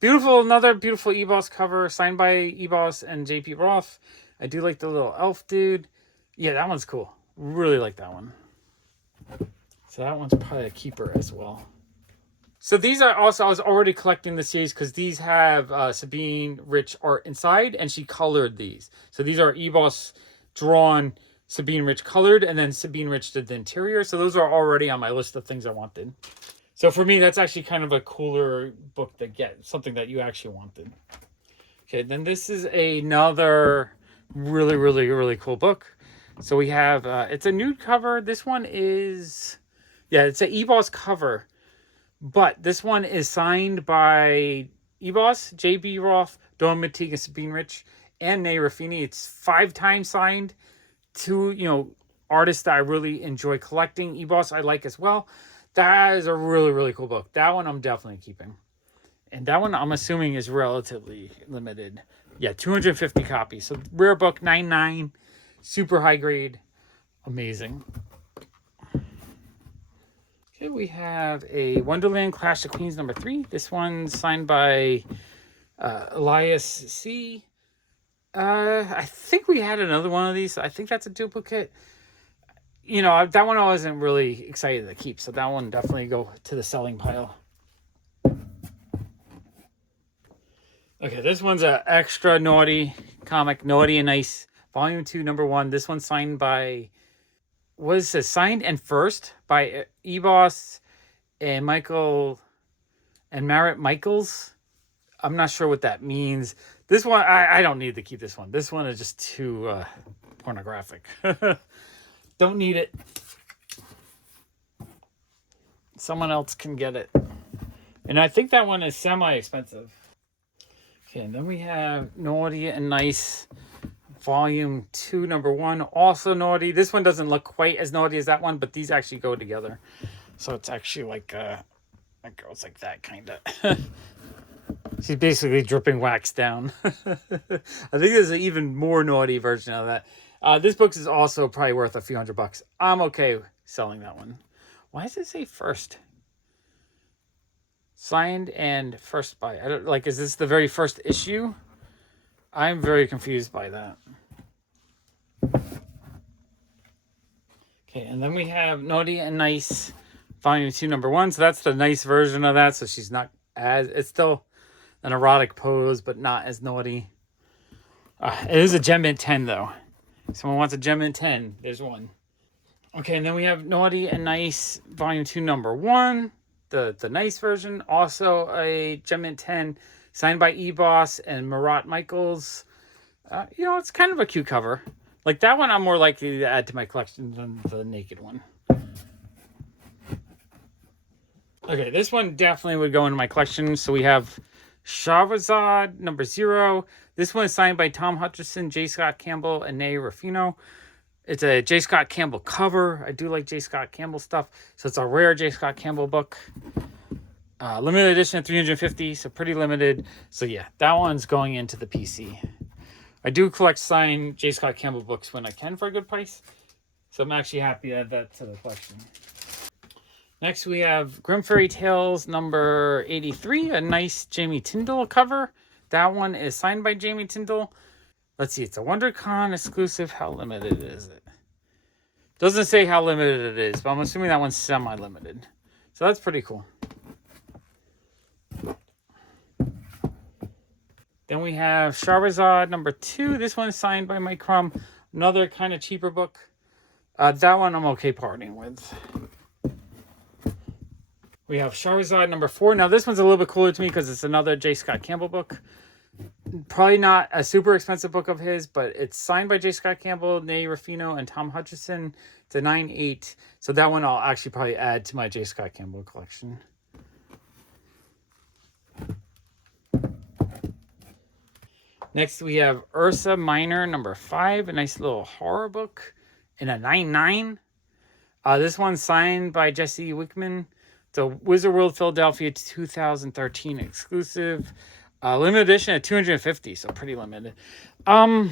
Beautiful, another beautiful E-Boss cover signed by E-Boss and JP Roth. I do like the little elf dude. Yeah, that one's cool. Really like that one. So that one's probably a keeper as well. So these are also, I was already collecting the series because these have Sabine Rich art inside and she colored these. So these are E-Boss drawn, Sabine Rich colored, and then Sabine Rich did the interior. So those are already on my list of things I wanted. So for me, that's actually kind of a cooler book to get, something that you actually wanted. Okay, then this is another really, really, really cool book. So we have, it's a nude cover. This one is, yeah, it's an E-Boss cover. But this one is signed by E-Boss, JB Roth, Dawn Matig, and Sabine Rich, and Nay Raffini. It's 5 times signed. 2, artists that I really enjoy collecting. E-Boss I like as well. That is a really, really cool book. That one I'm definitely keeping. And that one I'm assuming is relatively limited. Yeah, 250 copies. So rare book, 9.9. Super high grade. Amazing. Okay, we have a Wonderland Clash of Queens number 3. This one's signed by Elias C. I think we had another one of these. I think that's a duplicate. That one I wasn't really excited to keep, so that one definitely go to the selling pile. Okay, this one's an extra naughty comic, Naughty and Nice, Volume 2, number 1. This one's signed by, what is this? Signed and first by E-Boss and Michael and Merritt Michaels. I'm not sure what that means. This one, I don't need to keep this one. This one is just too pornographic. Don't need it. Someone else can get it. And I think that one is semi-expensive. Okay, and then we have Naughty and Nice, Volume 2, number 1. Also naughty. This one doesn't look quite as naughty as that one, but these actually go together. So it's actually like a girl's like that, kind of. She's basically dripping wax down. I think there's an even more naughty version of that. This book is also probably worth a few $100. I'm okay selling that one. Why does it say first? Signed and first by. I don't is this the very first issue? I'm very confused by that. Okay, and then we have Naughty and Nice, Volume 2, number 1. So that's the nice version of that. So she's not as, it's still an erotic pose, but not as naughty. It is a Gem Mint 10, though. Someone wants a Gem Mint 10. There's one. Okay, and then we have Naughty and Nice, Volume 2, number 1. The nice version. Also a Gem Mint 10, signed by E-Boss and Marat Michaels. It's kind of a cute cover. Like that one I'm more likely to add to my collection than the naked one. Okay, this one definitely would go into my collection. So we have Charizard number 0. This one is signed by Tom Hutchinson, J. Scott Campbell, and Nay Raffino. It's a J. Scott Campbell cover. I do like J. Scott Campbell stuff. So it's a rare J. Scott Campbell book. Limited edition at 350, so pretty limited. So yeah, that one's going into the PC. I do collect signed J. Scott Campbell books when I can for a good price. So I'm actually happy to add that to the collection. Next, we have Grim Fairy Tales number 83, a nice Jamie Tyndall cover. That one is signed by Jamie Tyndall. Let's see, it's a WonderCon exclusive. How limited is it? Doesn't say how limited it is, but I'm assuming that one's semi-limited. So that's pretty cool. Then we have Charizard number 2. This one's signed by Mike Crum. Another kind of cheaper book. That one I'm okay parting with. We have Charizard number 4. Now this one's a little bit cooler to me because it's another J. Scott Campbell book. Probably not a super expensive book of his, but it's signed by J. Scott Campbell, Nate Ruffino, and Tom Hutchison. It's a 9/8. So that one I'll actually probably add to my J. Scott Campbell collection. Next, we have Ursa Minor number 5, a nice little horror book in a 9/9. This one's signed by Jesse Wickman. It's a Wizard World Philadelphia 2013 exclusive. Limited edition at 250, so pretty limited. I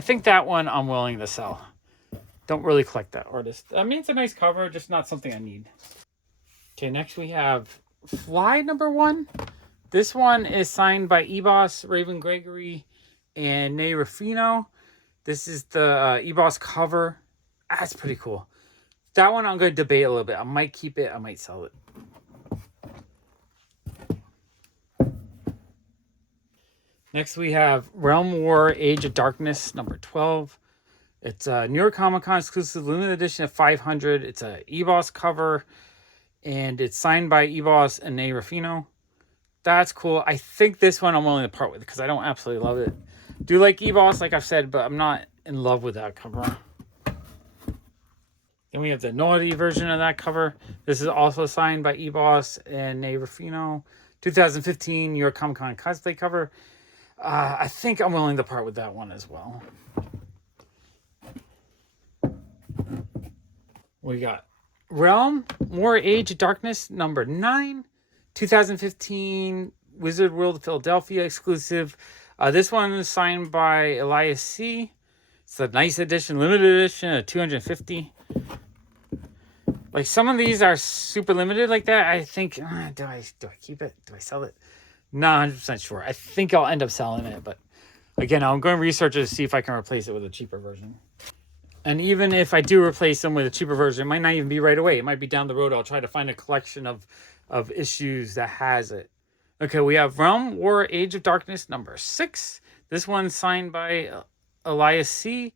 think that one I'm willing to sell. Don't really collect that artist. I mean, it's a nice cover, just not something I need. Okay, next we have Fly number 1. This one is signed by Eboss, Raven Gregory, and Nate Ruffino. This is the Eboss cover. That's pretty cool. That one I'm going to debate a little bit. I might keep it. I might sell it. Next, we have Realm War Age of Darkness number 12. It's a New York Comic Con exclusive limited edition of 500. It's a Eboss cover, and it's signed by Eboss and Nate Ruffino. That's cool. I think this one I'm willing to part with because I don't absolutely love it. Do like Eboss, like I've said, but I'm not in love with that cover. Then we have the naughty version of that cover. This is also signed by Eboss and Nate Ruffino. 2015 New York Comic Con cosplay cover. I think I'm willing to part with that one as well. We got Realm War Age of Darkness number 9. 2015 Wizard World Philadelphia exclusive. This one is signed by Elias C. It's a nice edition, limited edition at 250. Like some of these are super limited like that. I think, do I keep it? Do I sell it? Not 100% sure. I think I'll end up selling it, but again, I'm going to research it to see if I can replace it with a cheaper version. And even if I do replace them with a cheaper version, it might not even be right away. It might be down the road. I'll try to find a collection of issues that has it. Okay, we have Realm War Age of Darkness number 6. This one's signed by Elias C.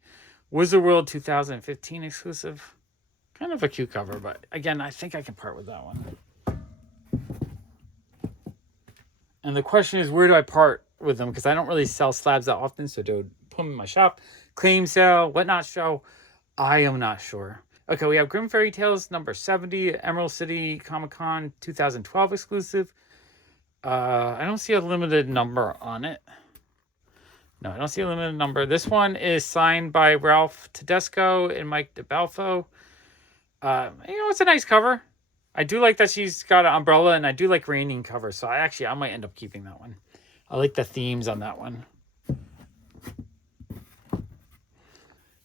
Wizard World 2015 exclusive. Kind of a cute cover, but again, I think I can part with that one. And the question is, where do I part with them? Because I don't really sell slabs that often, so do I put them in my shop, claim sale, whatnot show? I am not sure. Okay, we have Grim Fairy Tales number 70, Emerald City Comic Con 2012 exclusive. I don't see a limited number on it. No, I don't see a limited number. This one is signed by Ralph Tedesco and Mike DeBalfo. It's a nice cover. I do like that she's got an umbrella, and I do like raining covers, so I might end up keeping that one. I like the themes on that one.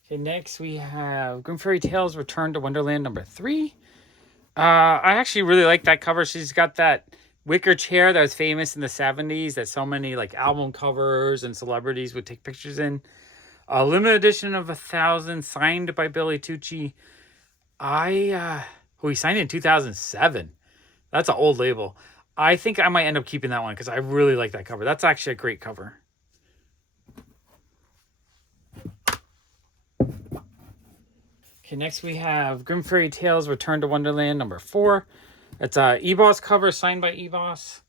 Okay, next we have Grim Fairy Tales Return to Wonderland number 3. I actually really like that cover. She's got that wicker chair that was famous in the 70s that so many like album covers and celebrities would take pictures in. A limited edition of 1,000 signed by Billy Tucci. He signed it in 2007. That's an old label. I think I might end up keeping that one because I really like that cover. That's actually a great cover. Okay, next we have Grim Fairy Tales Return to Wonderland number 4. It's a Eboss cover signed by Eboss.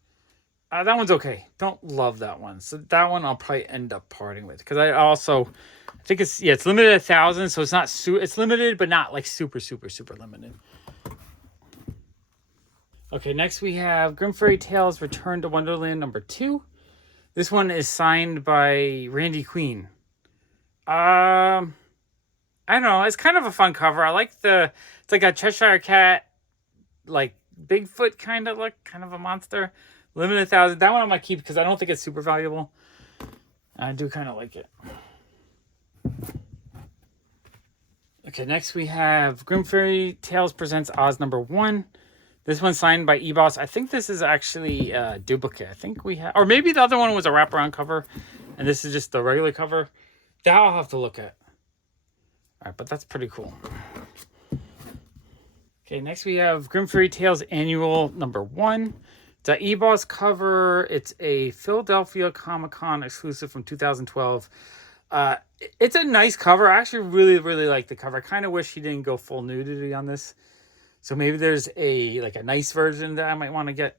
That one's okay. Don't love that one. So that one I'll probably end up parting with because I think it's limited at 1,000, so it's not it's limited, but not like super limited. Okay, next we have Grim Fairy Tales Return to Wonderland number 2. This one is signed by Randy Queen. I don't know. It's kind of a fun cover. I like it's like a Cheshire Cat, like Bigfoot kind of look, kind of a monster. Limited 1,000. That one I might keep because I don't think it's super valuable. I do kind of like it. Okay, next we have Grim Fairy Tales Presents Oz #1. This one's signed by eBoss. I think this is actually a duplicate. I think we have, or maybe the other one was a wraparound cover, and this is just the regular cover. That I'll have to look at. All right, but that's pretty cool. Okay, next we have Grim Fairy Tales Annual #1. It's an eBoss cover. It's a Philadelphia Comic-Con exclusive from 2012. It's a nice cover. I actually really like the cover. I kind of wish he didn't go full nudity on this. So maybe there's a nice version that I might want to get.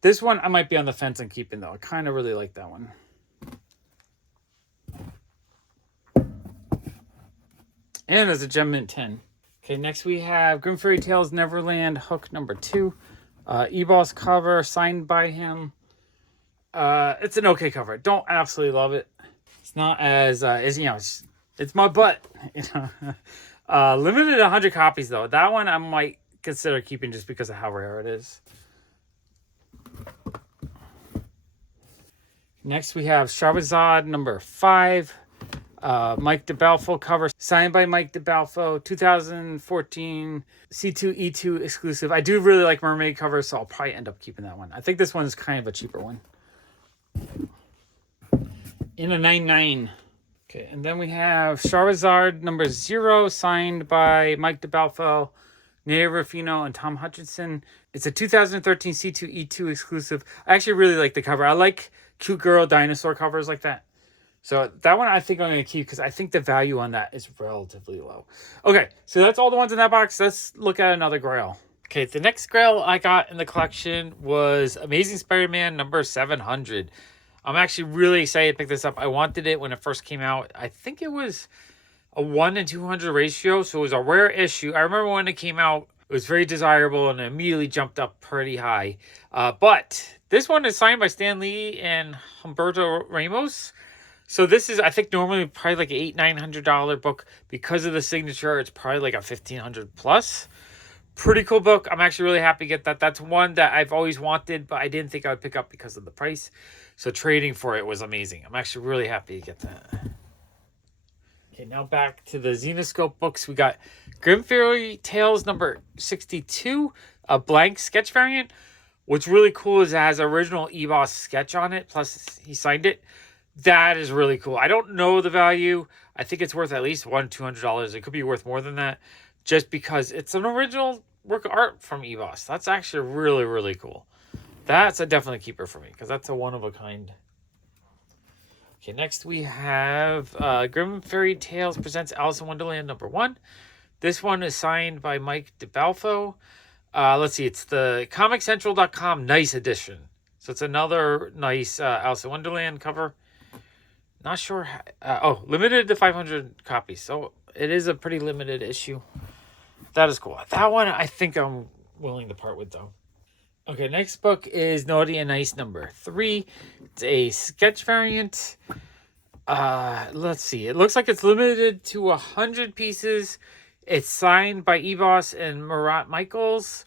This one I might be on the fence on keeping though. I kind of really like that one. And there's a Gem Mint 10. Okay, next we have Grim Fairy Tales Neverland Hook #2. eBoss cover signed by him. It's an okay cover. Don't absolutely love it. It's not as it's my butt. Limited 100 copies though. That one I might consider keeping just because of how rare it is. Next we have Charizard #5. Mike DeBalfo cover signed by Mike DeBalfo, 2014 C2E2 exclusive. I do really like mermaid covers, so I'll probably end up keeping that one. I think this one is kind of a cheaper one. In a 99. Okay, and then we have Charizard #0 signed by Mike DeBalfo, Nea Rufino, and Tom Hutchinson. It's a 2013 C2E2 exclusive. I actually really like the cover. I like cute girl dinosaur covers like that. So that one I think I'm going to keep because I think the value on that is relatively low. Okay, so that's all the ones in that box. Let's look at another Grail. Okay, the next Grail I got in the collection was Amazing Spider-Man #700. I'm actually really excited to pick this up. I wanted it when it first came out. I think it was a 1:200 ratio, so it was a rare issue. I remember when it came out, it was very desirable and it immediately jumped up pretty high. But this one is signed by Stan Lee and Humberto Ramos. So this is, I think, normally probably like an $800-900 book. Because of the signature, it's probably like a $1,500 plus. Pretty cool book. I'm actually really happy to get that. That's one that I've always wanted, but I didn't think I would pick up because of the price. So trading for it was amazing. I'm actually really happy to get that. Okay, now back to the Zenescope books. We got Grim Fairy Tales #62, a blank sketch variant. What's really cool is it has original eBoss sketch on it, plus he signed it. That is really cool. I don't know the value. I think it's worth at least $100-200. It could be worth more than that, just because it's an original work of art from eBoss. That's actually really cool. That's a definite keeper for me because that's a one-of-a-kind. Okay, next we have Grim Fairy Tales Presents Alice in Wonderland #1. This one is signed by Mike DeBalfo. Let's see, it's the ComicCentral.com Nice Edition. So it's another nice Alice in Wonderland cover. Not sure. Limited to 500 copies. So it is a pretty limited issue. That is cool. That one I think I'm willing to part with though. Okay, next book is Naughty and Nice #3. It's a sketch variant. Let's see. It looks like it's limited to 100 pieces. It's signed by eBoss and Murat Michaels.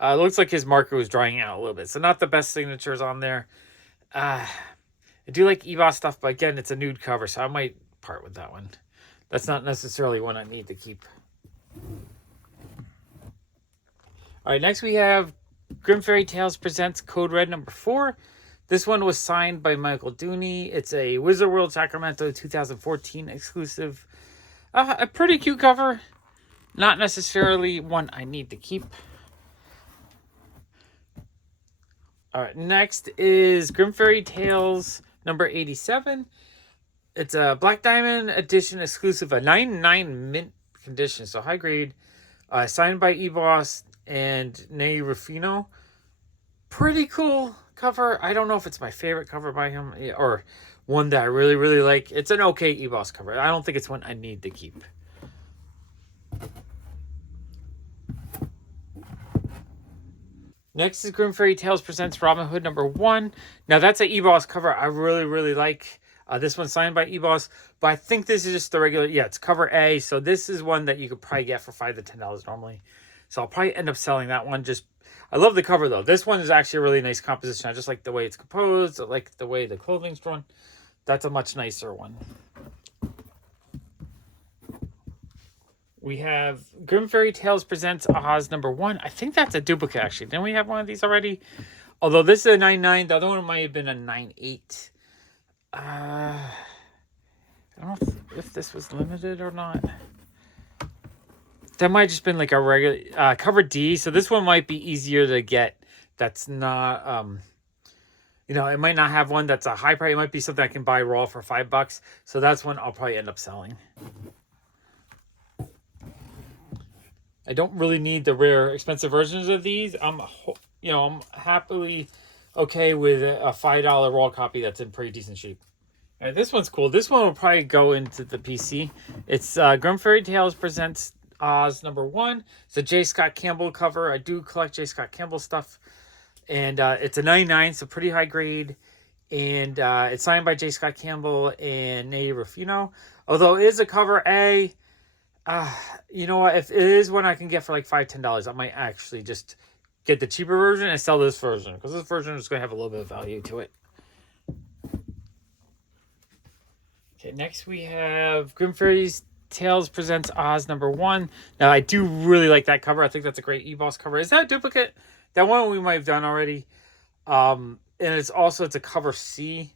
It looks like his marker was drying out a little bit. So not the best signatures on there. I do like eBoss stuff, but again, it's a nude cover, so I might part with that one. That's not necessarily one I need to keep. All right, next we have Grim Fairy Tales Presents Code Red #4. This one was signed by Michael Dooney. It's a Wizard World Sacramento 2014 exclusive. A pretty cute cover. Not necessarily one I need to keep. All right, next is Grim Fairy Tales #87. It's a Black Diamond edition exclusive, a 99 mint condition, so high grade. Signed by eBoss and Ney Rufino. Pretty cool cover. I don't know if it's my favorite cover by him or one that I really like. It's an okay eBoss cover. I don't think it's one I need to keep. Next is Grim Fairy Tales Presents Robin Hood #1. Now that's an eBoss cover I really like. This one's signed by eBoss, but I think this is just the regular. Yeah, it's cover A. So this is one that you could probably get for $5 to $10 normally. So I'll probably end up selling that one. I love the cover though. This one is actually a really nice composition. I just like the way it's composed. I like the way the clothing's drawn. That's a much nicer one. We have Grim Fairy Tales Presents Oz #1. I think that's a duplicate, actually. Didn't we have one of these already? Although this is a 9.9. The other one might have been a 9.8. I don't know if this was limited or not. That might have just been like a regular cover D. So this one might be easier to get. That's not, you know, it might not have one that's a high price. It might be something I can buy raw for $5. So that's one I'll probably end up selling. I don't really need the rare, expensive versions of these. I'm happily okay with a $5 raw copy that's in pretty decent shape. All right, this one's cool. This one will probably go into the PC. It's Grim Fairy Tales Presents Oz #1. It's a J. Scott Campbell cover. I do collect J. Scott Campbell stuff. And it's a 99, so pretty high grade. And it's signed by J. Scott Campbell and Nate Ruffino. Although it is a cover A, you know what? If it is one I can get for like $5, $10, I might actually just get the cheaper version and sell this version. Because this version is going to have a little bit of value to it. Okay, next we have Grim Fairy Tales Presents Oz #1. Now, I do really like that cover. I think that's a great EBOS cover. Is that a duplicate? That one we might have done already. And it's a cover C.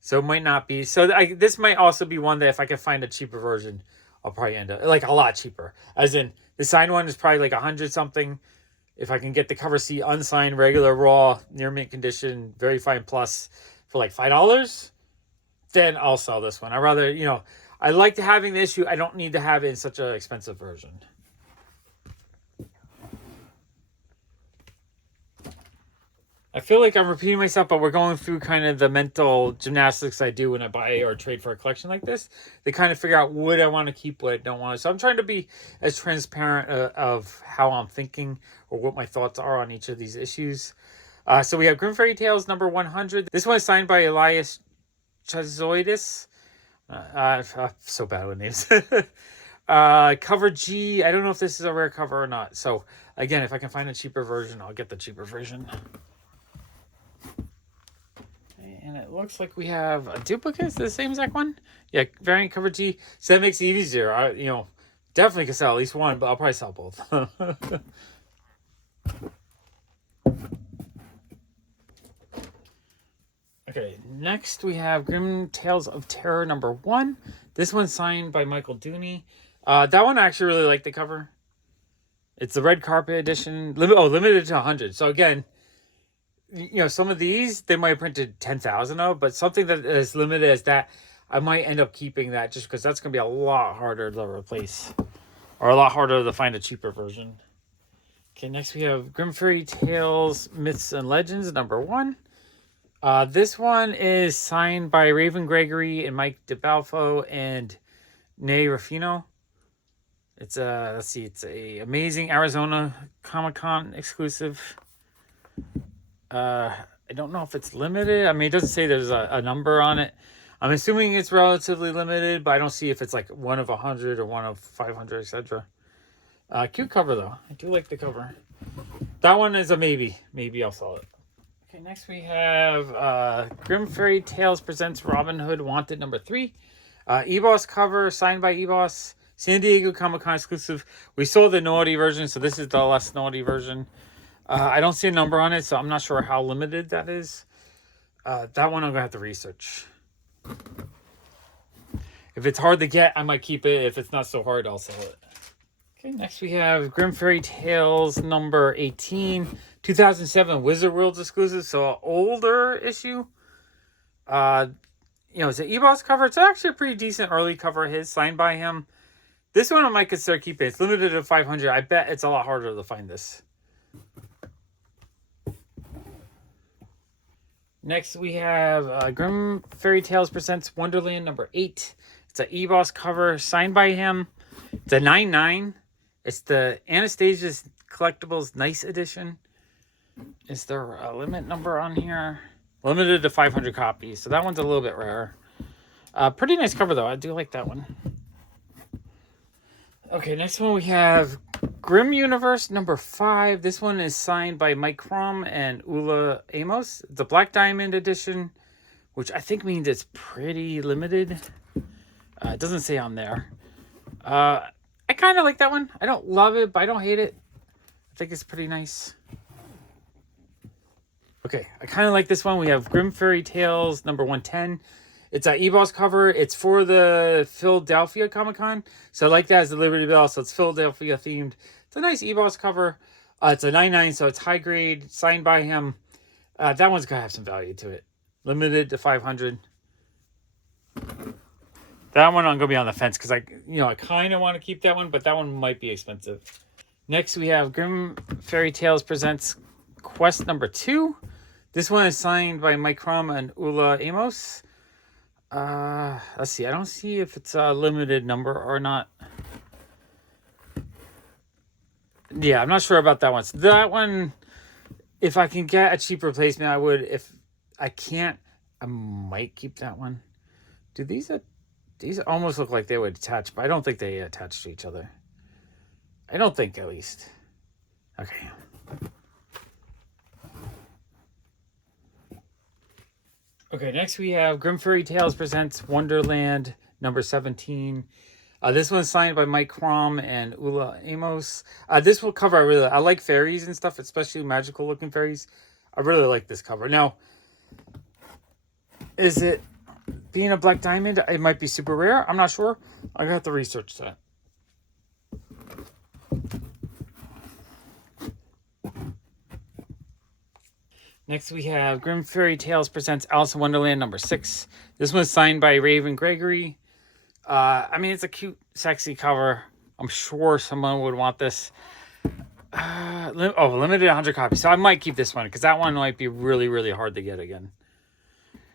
So it might not be. So this might also be one that if I can find a cheaper version, I'll probably end up, like, a lot cheaper. As in, the signed one is probably like 100 something. If I can get the cover C unsigned, regular, raw, near mint condition, very fine plus for like $5, then I'll sell this one. I rather, you know, I like having the issue. I don't need to have it in such an expensive version. I feel like I'm repeating myself, but we're going through kind of the mental gymnastics I do when I buy or trade for a collection like this. They kind of figure out what I want to keep, what I don't want to. So I'm trying to be as transparent of how I'm thinking or what my thoughts are on each of these issues. So we have Grim Fairy Tales #100. This one is signed by Elias Chazoidis. I'm so bad with names. Cover G. I don't know if this is a rare cover or not. So again, if I can find a cheaper version, I'll get the cheaper version. And it looks like we have a duplicate. Is the same exact one? Yeah, variant cover G. So that makes it easier. Definitely can sell at least one, but I'll probably sell both. Okay, next we have Grim Tales of Terror #1. This one's signed by Michael Dooney. That one I actually really like the cover. It's the red carpet edition. Limited to 100. So again, you know, some of these, they might have printed 10,000 of, but something that is as limited as that, I might end up keeping that just because that's going to be a lot harder to replace. Or a lot harder to find a cheaper version. Okay, next we have Grim Fairy Tales Myths and Legends #1. This one is signed by Raven Gregory and Mike DeBalfo and Nate Ruffino. It's a amazing Arizona Comic-Con exclusive. I don't know if it's limited. I mean, it doesn't say there's a number on it. I'm assuming it's relatively limited, but I don't see if it's like one of 100 or one of 500, etc. Cute cover, though. I do like the cover. That one is a maybe. Maybe I'll sell it. Okay, next we have Grim Fairy Tales Presents Robin Hood Wanted #3. EBOS cover, signed by EBOS. San Diego Comic-Con exclusive. We saw the naughty version, so this is the less naughty version. I don't see a number on it, so I'm not sure how limited that is. That one I'm going to have to research. If it's hard to get, I might keep it. If it's not so hard, I'll sell it. Okay, next we have Grim Fairy Tales #18. 2007 Wizard World exclusive, so an older issue. It's an EBOS cover. It's actually a pretty decent early cover of his, signed by him. This one I might consider keeping. It's limited to 500. I bet it's a lot harder to find this. Next, we have Grim Fairy Tales Presents Wonderland #8. It's an EBOS cover signed by him. It's a 9.9. It's the Anastasia's Collectibles Nice Edition. Is there a limit number on here? Limited to 500 copies. So that one's a little bit rare. Pretty nice cover, though. I do like that one. Okay, next one we have Grim Universe #5. This one is signed by Mike Crum and Ula Amos. It's a Black Diamond edition, which I think means it's pretty limited. It doesn't say on there. I kind of like that one. I don't love it, but I don't hate it. I think it's pretty nice. Okay, I kind of like this one. We have Grim Fairy Tales number 110. It's an EBOS cover. It's for the Philadelphia Comic Con. So I like that as the Liberty Bell. So it's Philadelphia themed. It's a nice EBOS cover. It's a 99, so it's high grade, signed by him. That one's going to have some value to it. Limited to 500. That one I'm going to be on the fence because I kind of want to keep that one, but that one might be expensive. Next, we have Grim Fairy Tales presents Quest number 2. This one is signed by Mike Crum and Ula Amos. Let's see. I don't see if it's a limited number or not. Yeah, I'm not sure about that one. So that one, if I can get a cheap replacement, I would. If I can't, I might keep that one. Do these almost look like they would attach, but I don't think they attach to each other. I don't think, at least. Okay. Okay, next we have Grim Fairy Tales presents Wonderland number 17. This one's signed by Mike Crom and Ula Amos. This will cover I like fairies and stuff, especially magical looking fairies. I really like this cover. Now, is it being a black diamond? It might be super rare. I'm not sure. I'm gonna have to research that. Next, we have Grim Fairy Tales presents Alice in Wonderland number 6. This one's signed by Raven Gregory. I mean, it's a cute, sexy cover. I'm sure someone would want this. Limited 100 copies. So I might keep this one because that one might be really, really hard to get again.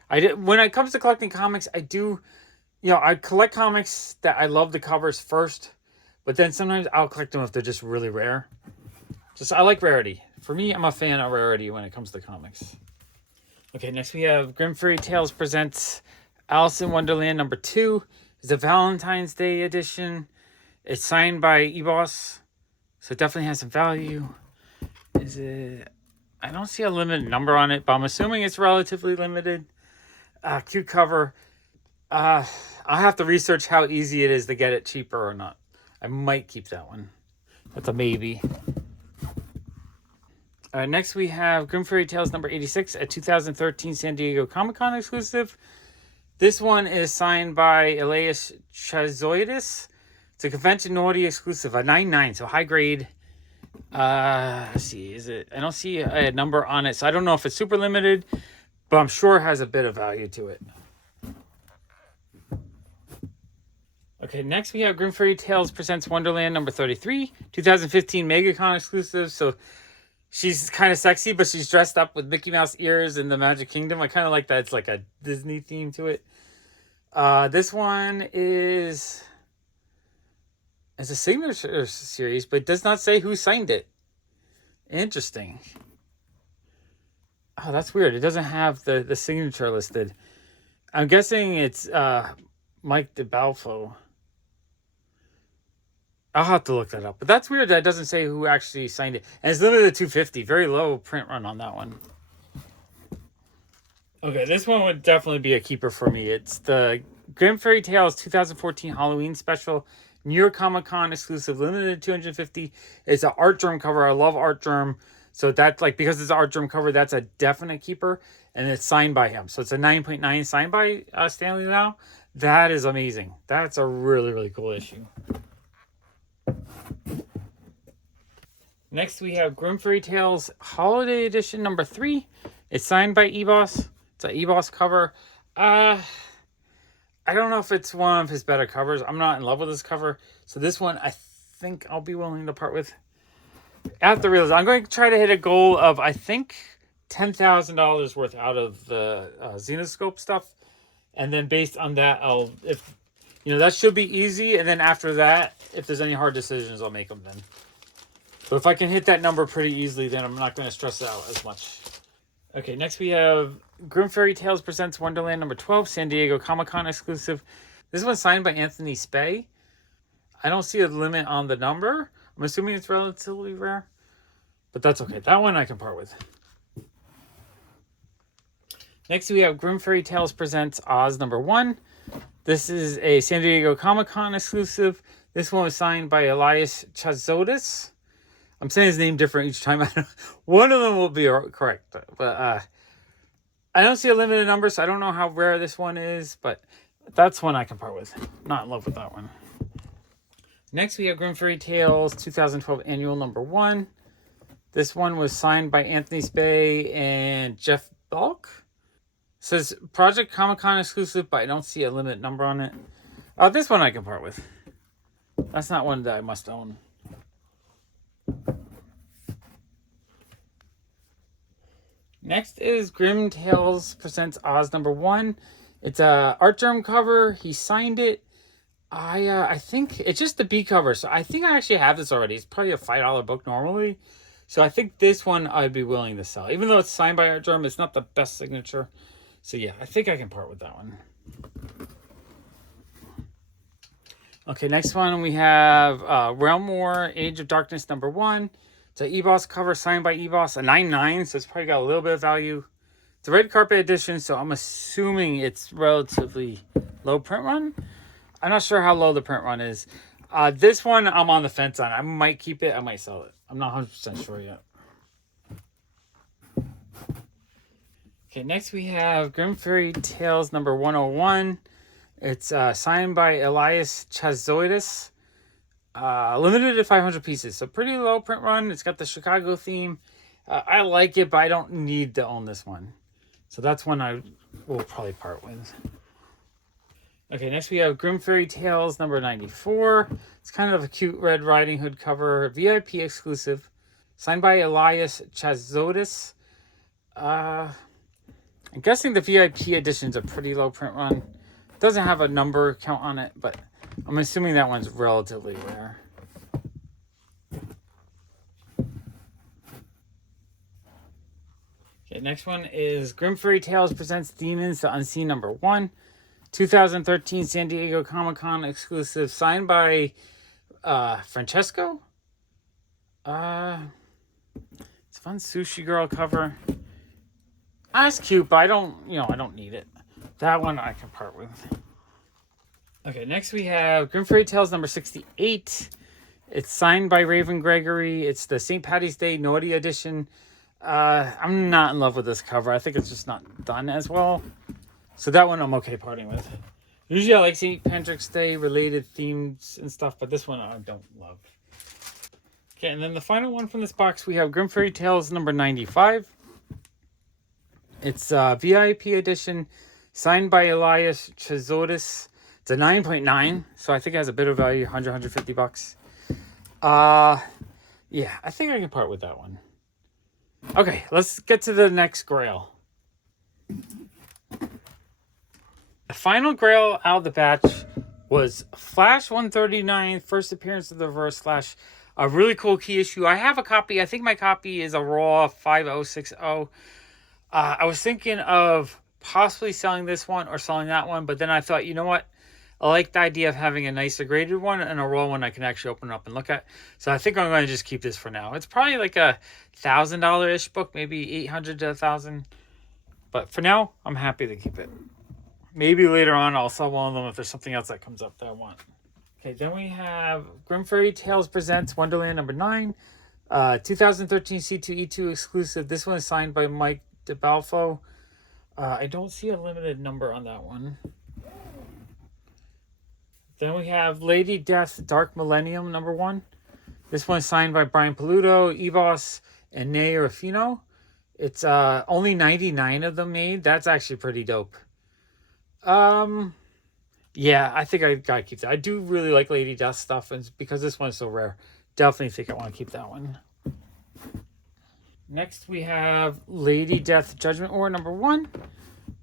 When it comes to collecting comics, I collect comics that I love the covers first, but then sometimes I'll collect them if they're just really rare. I like rarity. For me, I'm a fan of rarity when it comes to comics. Okay, next we have Grim Fairy Tales presents Alice in Wonderland number 2. It's a Valentine's Day edition. It's signed by EBOS, so it definitely has some value. I don't see a limited number on it, but I'm assuming it's relatively limited. Cute cover. I'll have to research how easy it is to get it cheaper or not. I might keep that one. That's a maybe. Next, we have Grim Fairy Tales number 86, a 2013 San Diego Comic-Con exclusive. This one is signed by Elias Chazoidis. It's a Convention Naughty exclusive, a 99, so high grade. Let's see, I don't see a number on it, so I don't know if it's super limited, but I'm sure it has a bit of value to it. Okay, next we have Grim Fairy Tales presents Wonderland number 33, 2015 MegaCon exclusive. So she's kind of sexy, but she's dressed up with Mickey Mouse ears in the Magic Kingdom. I kind of like that. It's like a Disney theme to it. This one is a signature series, but it does not say who signed it. Interesting. Oh, that's weird. It doesn't have the signature listed. I'm guessing it's Mike DeBalfo. I'll have to look that up. But that's weird that it doesn't say who actually signed it. And it's limited to 250. Very low print run on that one. Okay, this one would definitely be a keeper for me. It's the Grim Fairy Tales 2014 Halloween special. New York Comic Con exclusive, limited to 250. It's an art germ cover. I love art germ. So that's because it's an art germ cover, that's a definite keeper. And it's signed by him. So it's a 9.9 signed by Stanley Lau. That is amazing. That's a really, really cool issue. Next, we have Grim Fairy Tales Holiday Edition number 3. It's signed by EBOS. It's an EBOS cover. I don't know if it's one of his better covers. I'm not in love with this cover. So this one, I think I'll be willing to part with. I have to realize I'm going to try to hit a goal of, I think, $10,000 worth out of the Zenescope stuff. And then based on that, that should be easy. And then after that, if there's any hard decisions, I'll make them then. But if I can hit that number pretty easily, then I'm not going to stress out as much. Okay, next we have Grim Fairy Tales presents Wonderland number 12, San Diego Comic-Con exclusive. This one's signed by Anthony Spey. I don't see a limit on the number. I'm assuming it's relatively rare. But that's okay. That one I can part with. Next we have Grim Fairy Tales presents Oz number 1. This is a San Diego Comic-Con exclusive. This one was signed by Elias Chazotis. I'm saying his name different each time. One of them will be correct. But I don't see a limited number, so I don't know how rare this one is. But that's one I can part with. Not in love with that one. Next, we have Grim Fairy Tales 2012 Annual Number 1. This one was signed by Anthony Spey and Jeff Balk. It says Project Comic-Con exclusive, but I don't see a limited number on it. This one I can part with. That's not one that I must own. Next is Grim Tales Presents Oz number 1. It's a art germ cover. He signed it. I think it's just the B cover. So I think I actually have this already. It's probably a $5 book normally. So I think this one I'd be willing to sell. Even though it's signed by art germ, it's not the best signature. So yeah, I think I can part with that one. Okay, next one we have Realm War Age of Darkness number 1. It's an EBOS cover signed by EBOS, a 9.9, so it's probably got a little bit of value. It's a red carpet edition, so I'm assuming it's relatively low print run. I'm not sure how low the print run is. This one I'm on the fence on. I might keep it, I might sell it. I'm not 100% sure yet. Okay, next we have Grim Fairy Tales number 101. It's signed by Elias Chazoidis. Limited to 500 pieces, so pretty low print run. It's got the Chicago theme. I like it, but I don't need to own this one. So that's one I will probably part with. Okay, next we have Grim Fairy Tales number 94. It's kind of a cute Red Riding Hood cover, VIP exclusive, signed by Elias Chazotis. I'm guessing the VIP edition is a pretty low print run. It doesn't have a number count on it, but I'm assuming that one's relatively rare. Okay, next one is Grim Fairy Tales Presents Demons the Unseen number 1. 2013 San Diego Comic-Con exclusive, signed by Francesco. It's a fun sushi girl cover. That's cute, but I don't need it. That one I can part with. Okay, next we have Grim Fairy Tales number 68. It's signed by Raven Gregory. It's the St. Patty's Day Naughty edition. I'm not in love with this cover. I think it's just not done as well. So that one I'm okay parting with. Usually I like St. Patrick's Day related themes and stuff, but this one I don't love. Okay, and then the final one from this box, we have Grim Fairy Tales number 95. It's a VIP edition, signed by Elias Chazotis. It's a 9.9, so I think it has a bit of value, 150 bucks. Yeah, I think I can part with that one. Okay, let's get to the next Grail. The final Grail out of the batch was Flash 139, first appearance of the Reverse Flash. A really cool key issue. I have a copy. I think my copy is a raw 5060. I was thinking of possibly selling this one or selling that one, but then I thought, you know what? I like the idea of having a nicer graded one and a raw one I can actually open up and look at. So I think I'm going to just keep this for now. It's probably like a $1,000-ish book, maybe $800 to $1,000. But for now, I'm happy to keep it. Maybe later on I'll sell one of them if there's something else that comes up that I want. Okay, then we have Grim Fairy Tales Presents Wonderland number 9. 2013 C2E2 exclusive. This one is signed by Mike DeBalfo. I don't see a limited number on that one. Then we have Lady Death Dark Millennium number 1. This one is signed by Brian Paluto, Evos, and Ney Rufino. It's only 99 of them made. That's actually pretty dope. Yeah, I think I gotta keep that. I do really like Lady Death stuff, and because this one's so rare, definitely think I want to keep that one. Next we have Lady Death Judgment War number 1.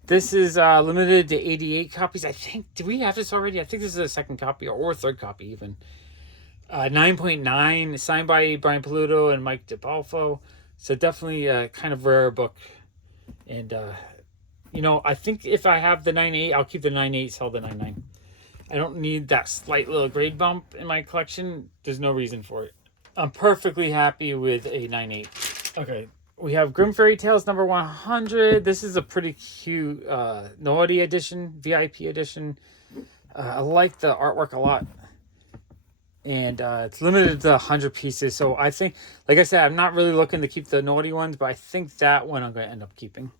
This is limited to 88 copies. I think, do we have this already? I think this is a second copy or third copy even. 9.9, signed by Brian Paluto and Mike DeBalfo. So definitely a kind of rare book. And, you know, I think if I have the 9.8, I'll keep the 9.8, sell the 9.9. I don't need that slight little grade bump in my collection. There's no reason for it. I'm perfectly happy with a 9.8. Okay, we have Grim Fairy Tales number 100. This is a pretty cute Naughty edition, VIP edition. I like the artwork a lot. And it's limited to 100 pieces. So I think, like I said, I'm not really looking to keep the naughty ones, but I think that one I'm going to end up keeping.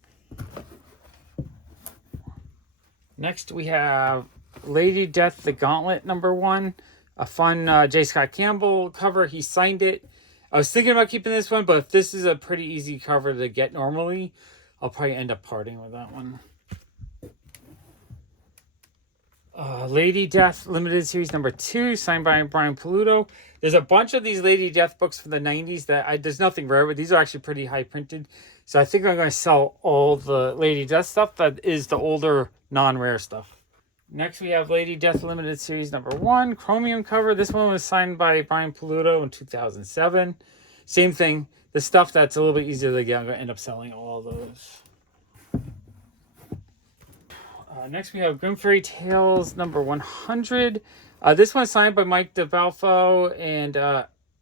Next, we have Lady Death, the Gauntlet #1. A fun J. Scott Campbell cover. He signed it. I was thinking about keeping this one, but if this is a pretty easy cover to get normally, I'll probably end up parting with that one. Lady Death Limited Series #2, signed by Brian Paluto. There's a bunch of these Lady Death books from the 90s that there's nothing rare, but these are actually pretty high printed. So I think I'm going to sell all the Lady Death stuff that is the older non-rare stuff. Next we have Lady Death Limited Series #1, chromium cover. This one was signed by Brian Paluto in 2007. Same thing. The stuff that's a little bit easier to get, I'm going to end up selling all of those. Next we have Grim Fairy Tales #100. This one's signed by Mike DeBalfo, and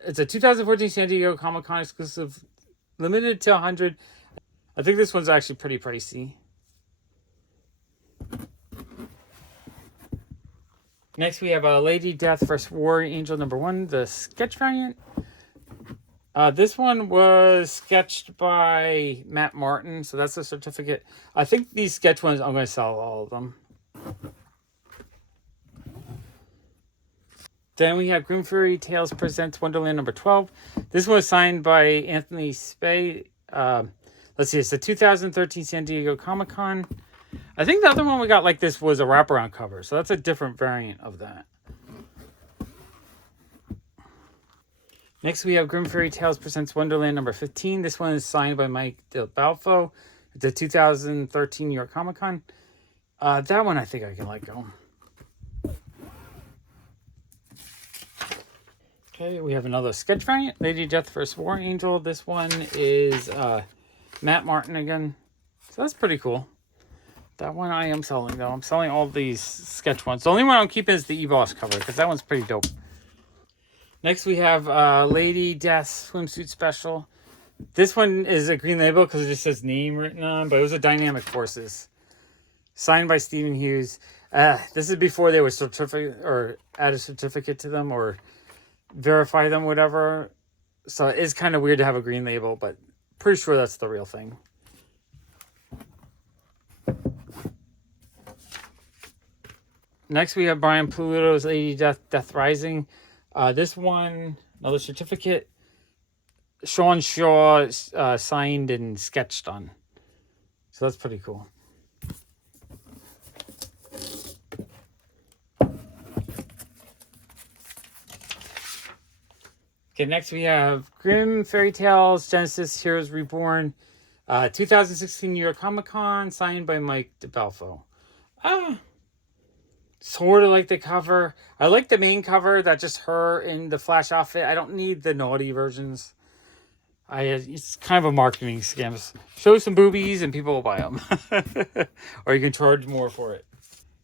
it's a 2014 San Diego Comic-Con exclusive, limited to 100. I think this one's actually pretty pricey. Next we have Lady Death vs. Warrior Angel #1, the sketch variant. This one was sketched by Matt Martin, so that's a certificate. I think these sketch ones, I'm going to sell all of them. Then we have Grim Fairy Tales Presents Wonderland #12. This one was signed by Anthony Spey. Let's see, it's the 2013 San Diego Comic-Con. I think the other one we got like this was a wraparound cover, so that's a different variant of that. Next, we have Grim Fairy Tales Presents Wonderland #15. This one is signed by Mike DeBalfo. It's a 2013 New York Comic Con. That one I think I can let go. Okay, we have another sketch variant, Lady Death vs. War Angel. This one is Matt Martin again. So that's pretty cool. That one I am selling, though. I'm selling all these sketch ones. The only one I'm keeping is the E-Boss cover, because that one's pretty dope. Next, we have Lady Death Swimsuit Special. This one is a green label because it just says name written on, but it was a Dynamic Forces. Signed by Stephen Hughes. This is before they would certificate or add a certificate to them or verify them, whatever. So it's kind of weird to have a green label, but pretty sure that's the real thing. Next, we have Brian Paluto's Lady Death, Death Rising. This one, another certificate. Sean Shaw signed and sketched on. So that's pretty cool. Okay, next we have Grim Fairy Tales Genesis Heroes Reborn. 2016 New York Comic Con, signed by Mike DeBalfo. Sort of like the cover. I like the main cover, that's just her in the Flash outfit. I don't need the naughty versions. It's kind of a marketing scam. Show some boobies and people will buy them. Or you can charge more for it.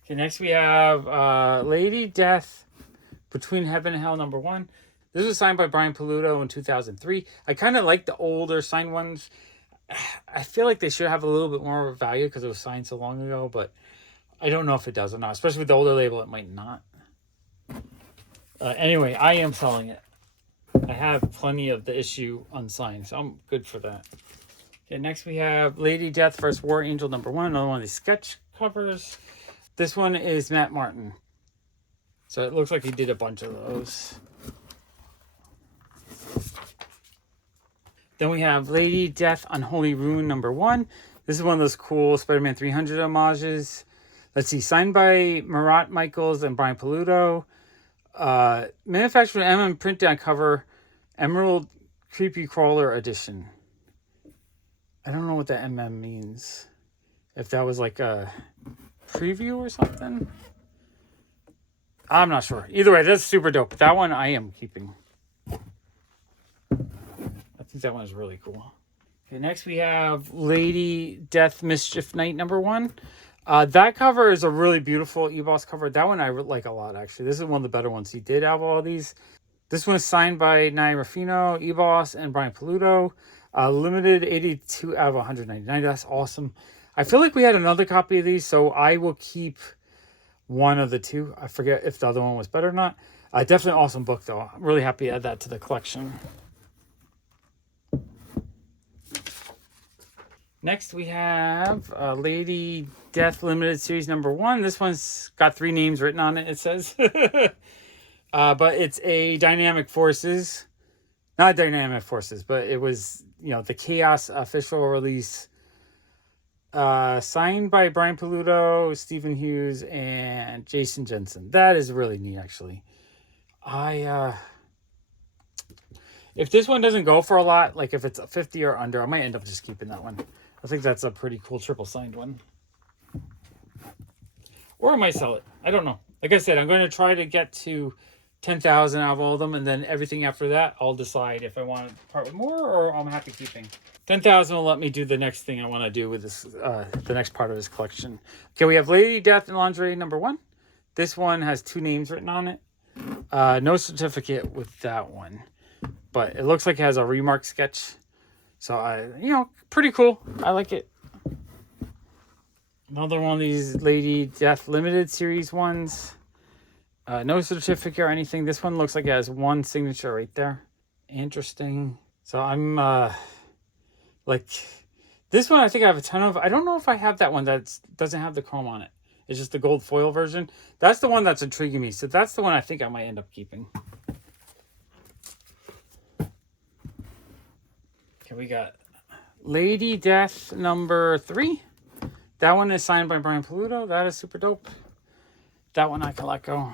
Okay, next we have Lady Death Between Heaven and Hell #1. This was signed by Brian Paluto in 2003. I kind of like the older signed ones. I feel like they should have a little bit more of a value because it was signed so long ago, but I don't know if it does or not. Especially with the older label, it might not. Anyway, I am selling it. I have plenty of the issue unsigned, so I'm good for that. Okay, next we have Lady Death vs. War Angel #1, another one of these sketch covers. This one is Matt Martin. So it looks like he did a bunch of those. Then we have Lady Death Unholy Ruin #1. This is one of those cool Spider-Man 300 homages. Let's see, signed by Marat Michaels and Brian Paluto. Manufactured and printed on cover, Emerald Creepy Crawler Edition. I don't know what that MM means. If that was like a preview or something. I'm not sure. Either way, that's super dope. That one I am keeping. I think that one is really cool. Okay, next we have Lady Death Mischief Night #1. That cover is a really beautiful E-Boss cover. That one I like a lot, actually. This is one of the better ones he did out of all these. This one is signed by Nye Ruffino, E-Boss, and Brian Paluto. Limited 82 out of 199. That's awesome. I feel like we had another copy of these, so I will keep one of the two. I forget if the other one was better or not. Definitely an awesome book, though. I'm really happy to add that to the collection. Next, we have Lady Death Limited Series number 1. This one's got 3 names written on it, it says. But it's a Dynamic Forces. Not Dynamic Forces, but it was, the Chaos official release. Signed by Brian Paluto, Stephen Hughes, and Jason Jensen. That is really neat, actually. If this one doesn't go for a lot, like if it's a 50 or under, I might end up just keeping that one. I think that's a pretty cool triple signed one. Or I might sell it. I don't know. Like I said, I'm going to try to get to 10,000 out of all of them, and then everything after that, I'll decide if I want to part with more or I'm happy keeping. 10,000 will let me do the next thing I want to do with this, the next part of his collection. Okay, we have Lady Death and Lingerie number 1. This one has 2 names written on it. No certificate with that one, but it looks like it has a remark sketch. So pretty cool. I like it. Another one of these Lady Death Limited Series ones. No certificate or anything. This one looks like it has 1 signature right there. Interesting. So I'm like, this one I think I have a ton of. I don't know if I have that one that doesn't have the chrome on it. It's just the gold foil version. That's the one that's intriguing me. So that's the one I think I might end up keeping. Okay, we got Lady Death number 3. That one is signed by Brian Paluto. That is super dope. That one I can let go.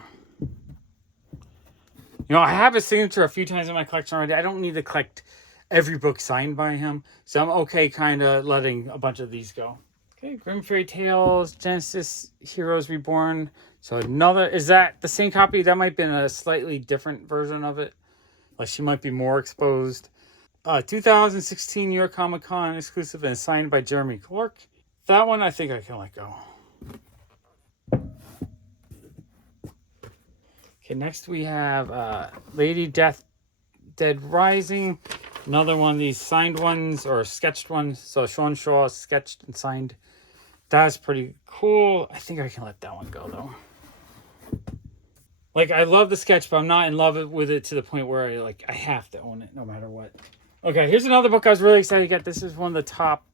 I have his signature a few times in my collection already. I don't need to collect every book signed by him. So I'm okay kind of letting a bunch of these go. Okay, Grimm Fairy Tales, Genesis Heroes Reborn. So is that the same copy? That might have been a slightly different version of it. Like she might be more exposed. 2016 New York Comic Con exclusive and signed by Jeremy Clark. That one I think I can let go. Okay, next we have Lady Death Dead Rising. Another one of these signed ones or sketched ones. So Sean Shaw sketched and signed. That's pretty cool. I think I can let that one go though. Like I love the sketch, but I'm not in love with it to the point where I have to own it no matter what. Okay, here's another book I was really excited to get. This is one of the top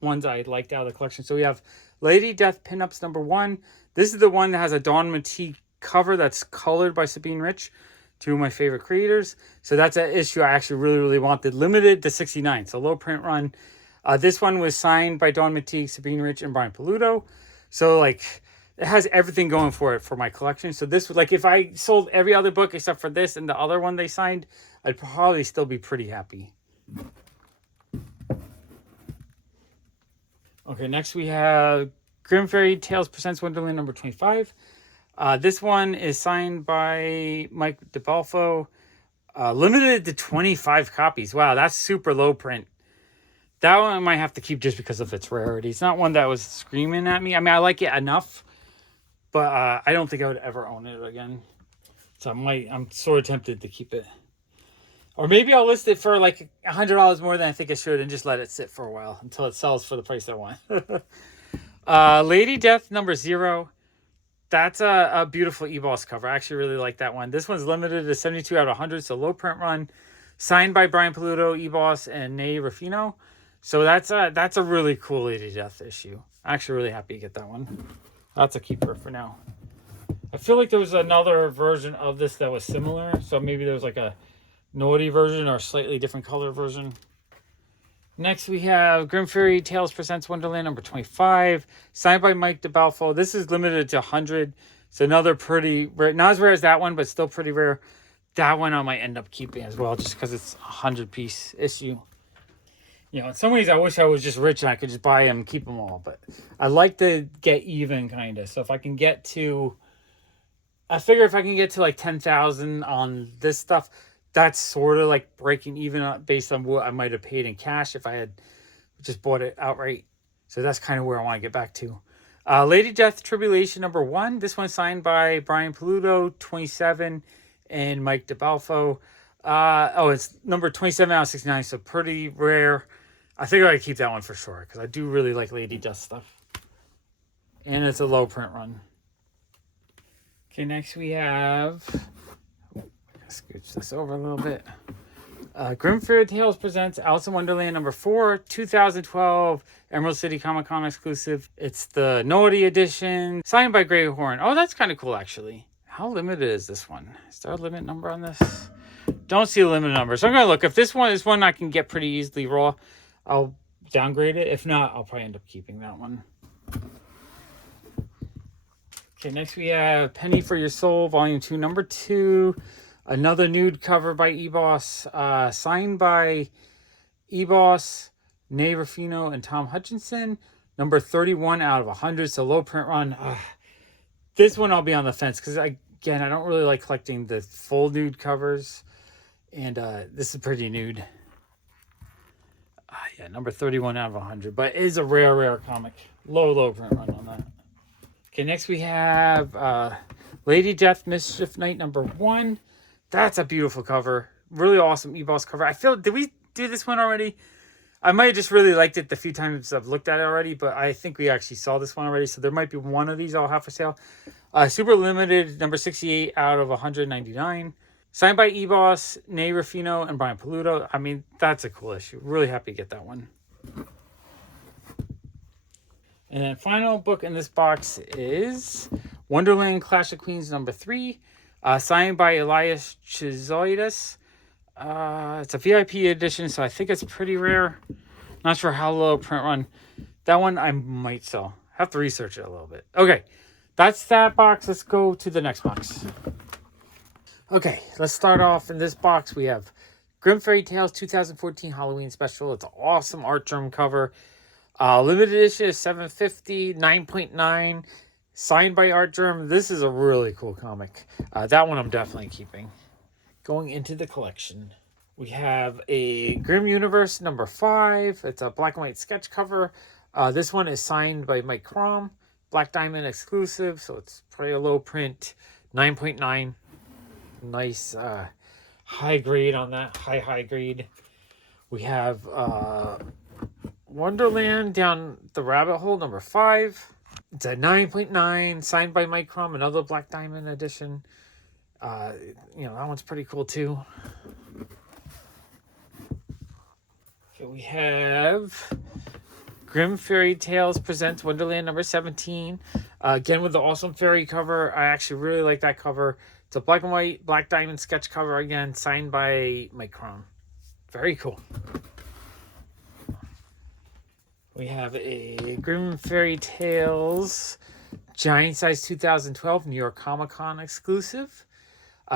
ones I liked out of the collection. So we have Lady Death Pinups number 1. This is the one that has a Dawn Matique cover that's colored by Sabine Rich, 2 of my favorite creators. So that's an issue I actually really, really wanted. Limited to 69, so low print run. This one was signed by Dawn Matique, Sabine Rich, and Brian Paluto. So it has everything going for it for my collection. So this was if I sold every other book except for this and the other one they signed, I'd probably still be pretty happy. Okay, next we have Grimm Fairy Tales Presents Wonderland number 25. This one is signed by Mike DeBalfo. Limited to 25 copies. Wow, that's super low print. That one I might have to keep just because of its rarity. It's not one that was screaming at me. I mean, I like it enough, but I don't think I would ever own it again. So I'm sort of tempted to keep it. Or maybe I'll list it for $100 more than I think it should and just let it sit for a while until it sells for the price I want. Lady Death number 0. That's a beautiful e-boss cover. I actually really like that one. This one's limited to 72 out of 100, so low print run. Signed by Brian Paluto, e-boss, and Ney Ruffino. So that's a really cool Lady Death issue. I'm actually really happy to get that one. That's a keeper for now. I feel like there was another version of this that was similar. So maybe there was a naughty version or a slightly different color version. Next we have Grimm Fairy Tales Presents Wonderland number 25. Signed by Mike DeBalfo. This is limited to 100. So another pretty rare. Not as rare as that one, but still pretty rare. That one I might end up keeping as well just because it's a 100-piece issue. In some ways I wish I was just rich and I could just buy them and keep them all. But I like to get even kind of. So if I can get to... I figure if I can get to 10,000 on this stuff... That's sort of breaking even based on what I might have paid in cash if I had just bought it outright. So that's kind of where I want to get back to. Lady Death Tribulation number 1. This one's signed by Brian Paluto, 27, and Mike DeBalfo. It's number 27 out of 69, so pretty rare. I think I keep that one for sure because I do really like Lady Death stuff. And it's a low print run. Okay, next we have, scooch this over a little bit. Grim Fairy Tales presents Alice in Wonderland number 4, 2012 Emerald City Comic Con exclusive. It's the Naughty edition, signed by Grey Horn. Oh, that's kind of cool, actually. How limited is this one? Is there a limit number on this? Don't see a limit number. So I'm going to look. If this one is one I can get pretty easily raw, I'll downgrade it. If not, I'll probably end up keeping that one. Okay, next we have Penny for Your Soul, Volume 2, Number 2. Another nude cover by eBoss, signed by eBoss, Nay Ruffino, and Tom Hutchinson. Number 31 out of 100, so low print run. This one I'll be on the fence because, again, I don't really like collecting the full nude covers. And this is pretty nude. Yeah, number 31 out of 100. But it is a rare comic. Low print run on that. Okay, next we have Lady Death Mischief Night number 1. That's a beautiful cover. Really awesome eBoss cover. I feel, did we do this one already? I might have just really liked it the few times I've looked at it already, but I think we actually saw this one already. So there might be one of these I'll have for sale. Super limited, number 68 out of 199. Signed by eBoss, Nay Ruffino, and Brian Paluto. I mean, that's a cool issue. Really happy to get that one. And then final book in this box is Wonderland Clash of Queens number 3. Signed by Elias Chizoidis. It's a VIP edition, so I think it's pretty rare. Not sure how low print run. That one I might sell. Have to research it a little bit. Okay, that's that box. Let's go to the next box. Okay, let's start off in this box. We have Grim Fairy Tales 2014 Halloween Special. It's an awesome art germ cover. Limited edition is $7.50, 9.9. Signed by Art Germ. This is a really cool comic. That one I'm definitely keeping. Going into the collection, we have a Grim Universe number 5. It's a black and white sketch cover. This one is signed by Mike Crom. Black Diamond exclusive, so it's probably a low print. 9.9. Nice high grade on that. High grade. We have Wonderland Down the Rabbit Hole number 5. It's a 9.9, signed by Mike Crom, another Black Diamond edition. That one's pretty cool too. Okay, we have Grim Fairy Tales presents Wonderland number 17. Again with the awesome fairy cover. I actually really like that cover. It's a black and white Black Diamond sketch cover again, signed by Mike Crom. Very cool. We have a Grim Fairy Tales Giant Size 2012 New York Comic Con exclusive,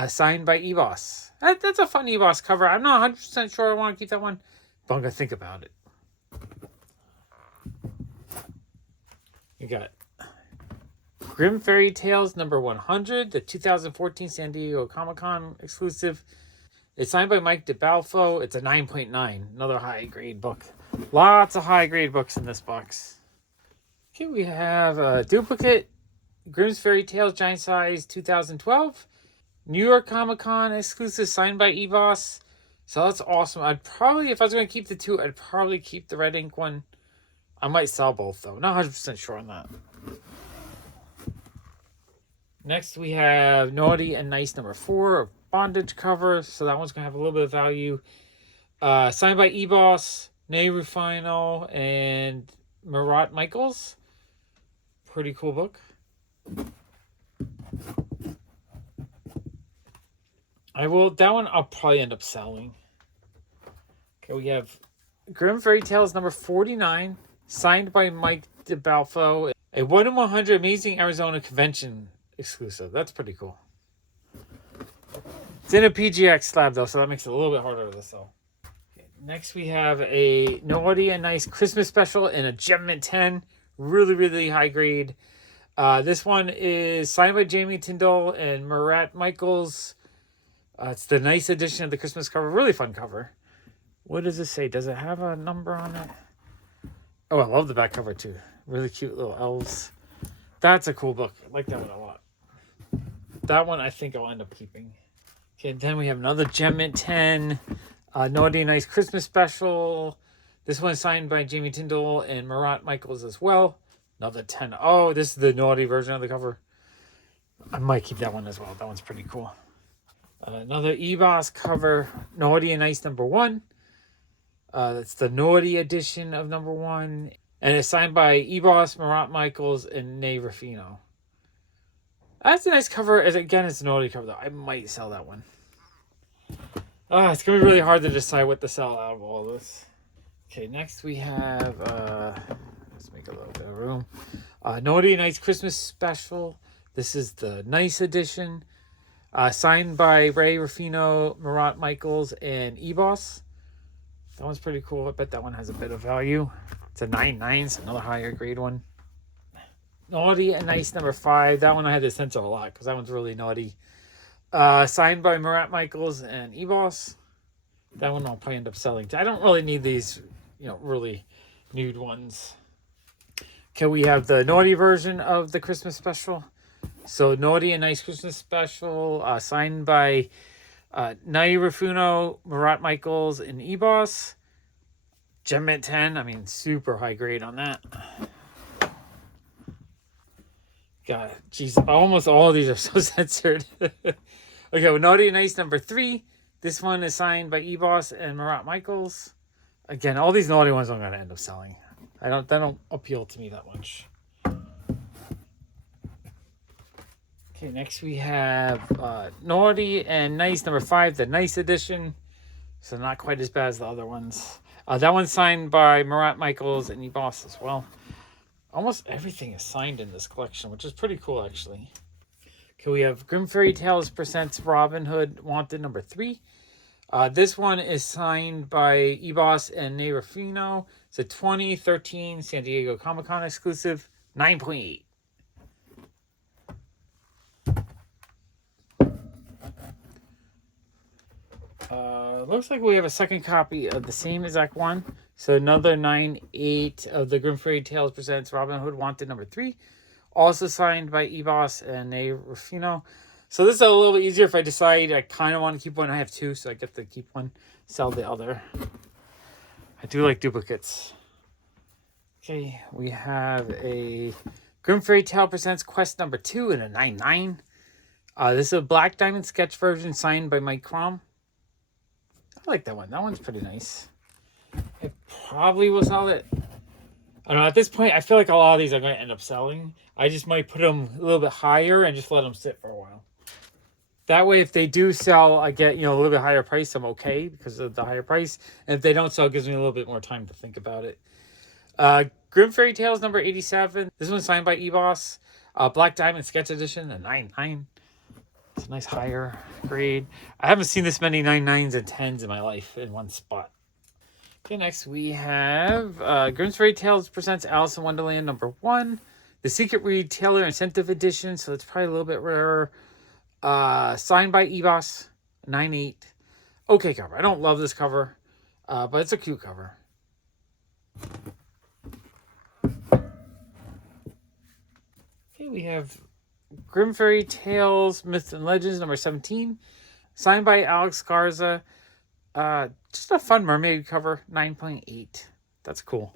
signed by eBoss. That's a fun eBoss cover. I'm not 100% sure I want to keep that one, but I'm going to think about it. You got Grim Fairy Tales number 100, the 2014 San Diego Comic Con exclusive. It's signed by Mike DeBalfo. It's a 9.9, another high grade book. Lots of high grade books in this box. Okay, we have a duplicate Grimm's Fairy Tales Giant Size 2012 New York Comic Con exclusive, signed by eBoss. So that's awesome. I'd probably, if I was going to keep the two, I'd probably keep the red ink one. I might sell both though. Not 100% sure on that. Next we have Naughty and Nice number 4, a bondage cover. So that one's going to have a little bit of value. Signed by eBoss, Nay Ruffino, and Murat Michaels. Pretty cool book. That one I'll probably end up selling. Okay, we have Grim Fairy Tales number 49, signed by Mike DeBalfo. A 1 in 100 Amazing Arizona Convention exclusive. That's pretty cool. It's in a PGX slab though, so that makes it a little bit harder to sell. Okay, next we have a Naughty and Nice Christmas special in a Gem Mint 10. Really high grade. This one is signed by Jamie Tyndall and Murat Michaels. It's the nice edition of the Christmas cover. Really fun cover. What does it say? Does it have a number on it? Oh, I love the back cover too. Really cute little elves. That's a cool book. I like that one a lot. That one I think I'll end up keeping. Okay, then we have another Gem Mint 10. Naughty and Nice Christmas special. This one's signed by Jamie Tyndall and Murat Michaels as well. Another 10. Oh, this is the Naughty version of the cover. I might keep that one as well. That one's pretty cool. Another EBOS cover, Naughty and Nice #1. That's the Naughty edition of #1. And it's signed by EBOS, Marat Michaels, and Ney Ruffino. That's a nice cover. Again, it's a Naughty cover, though. I might sell that one. It's going to be really hard to decide what to sell out of all this. Okay, next we have, let's make a little bit of room. Naughty and Nice Christmas Special. This is the Nice edition. Signed by Ray Ruffino, Marat Michaels, and EBOS. That one's pretty cool. I bet that one has a bit of value. It's a 9.9, so another higher grade one. Naughty and Nice #5. That one I had to censor a lot because that one's really naughty. Signed by Marat Michaels and EBOS. That one I'll probably end up selling. I don't really need these, really nude ones. Okay, we have the Naughty version of the Christmas special. So Naughty and Nice Christmas Special, signed by Ney Ruffino, Marat Michaels, and EBOS. Gem at 10. I mean, super high grade on that. God, geez, almost all of these are so censored. Okay, well, Naughty and Nice #3. This one is signed by EBOS and Marat Michaels. Again, all these naughty ones I'm going to end up selling. They don't appeal to me that much. Okay, next we have Naughty and Nice #5, the Nice edition. So not quite as bad as the other ones. That one's signed by Marat Michaels and EBOS as well. Almost everything is signed in this collection, which is pretty cool, actually. Okay, we have Grim Fairy Tales presents Robin Hood Wanted #3. This one is signed by EBOS and Ney Ruffino. It's a 2013 San Diego Comic-Con exclusive, 9.8. Looks like we have a second copy of the same exact one. So another 9.8 of the Grim Fairy Tales presents Robin Hood Wanted #3. Also signed by EBOS and Ney Ruffino. So this is a little bit easier if I decide I kind of want to keep one. I have two, so I get to keep one, sell the other. I do like duplicates. Okay, we have a Grim Fairy Tale presents Quest #2 in a 9.9. This is a Black Diamond sketch version signed by Mike Crom. I like that one. That one's pretty nice. I probably will sell it. I don't know. At this point, I feel like a lot of these I'm going to end up selling. I just might put them a little bit higher and just let them sit for a while. That way, if they do sell, I get a little bit higher price. I'm okay because of the higher price. And if they don't sell, it gives me a little bit more time to think about it. Grim Fairy Tales #87. This one's signed by EBOS. Black Diamond Sketch Edition, a 9.9. It's a nice higher grade. I haven't seen this many 9.9s and 10s in my life in one spot. Okay, next we have Grim Fairy Tales presents Alice in Wonderland #1. The Secret Retailer Incentive Edition, so it's probably a little bit rarer. Signed by EBOS, 9.8. Okay cover. I don't love this cover, but it's a cute cover. Okay, we have Grim Fairy Tales Myths and Legends #17. Signed by Alex Garza. Just a fun mermaid cover, 9.8. That's cool.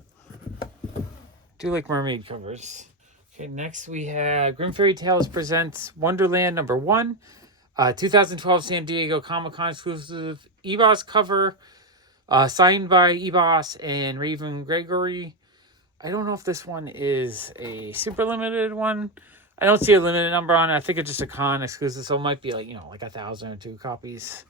Do like mermaid covers. Okay, next we have Grim Fairy Tales presents Wonderland #1. 2012 San Diego Comic-Con exclusive EBOS cover. Signed by EBOS and Raven Gregory. I don't know if this one is a super limited one. I don't see a limited number on it. I think it's just a con exclusive, so it might be like 1,000 or 2 copies.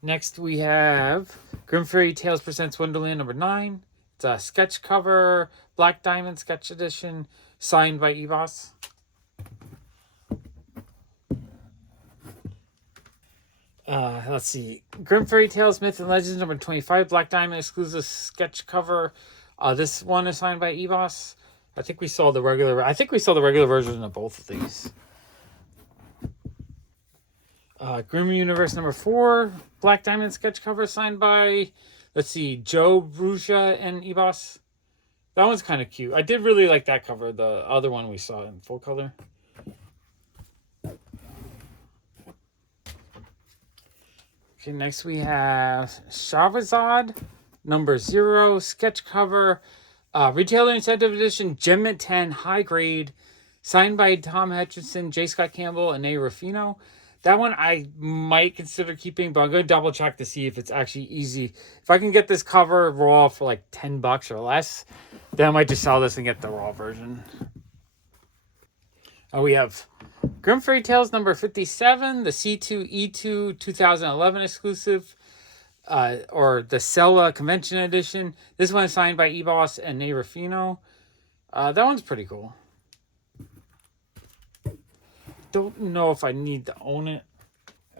Next we have Grim Fairy Tales presents Wonderland #9. It's a sketch cover, Black Diamond Sketch Edition, signed by EBOS. Let's see. Grim Fairy Tales Myths and Legends #25, Black Diamond exclusive sketch cover. This one is signed by EBOS. I think we saw the regular version of both of these. Grim Universe #4, Black Diamond sketch cover signed by, let's see, Joe Brucia and EBOS. That one's kind of cute. I did really like that cover, the other one we saw in full color. Okay, next we have Shahrazad #0, sketch cover, Retailer Incentive Edition, Gem at 10, high grade. signed by Tom Hutchinson, J. Scott Campbell, and A. Ruffino. That one I might consider keeping, but I'm going to double check to see if it's actually easy. If I can get this cover raw for like $10 or less, then I might just sell this and get the raw version. We have Grim Fairy Tales number 57, the C2E2 2011 exclusive, or the Sella Convention Edition. This one is signed by E-Boss and Nate Ruffino. That one's pretty cool. Don't know if I need to own it.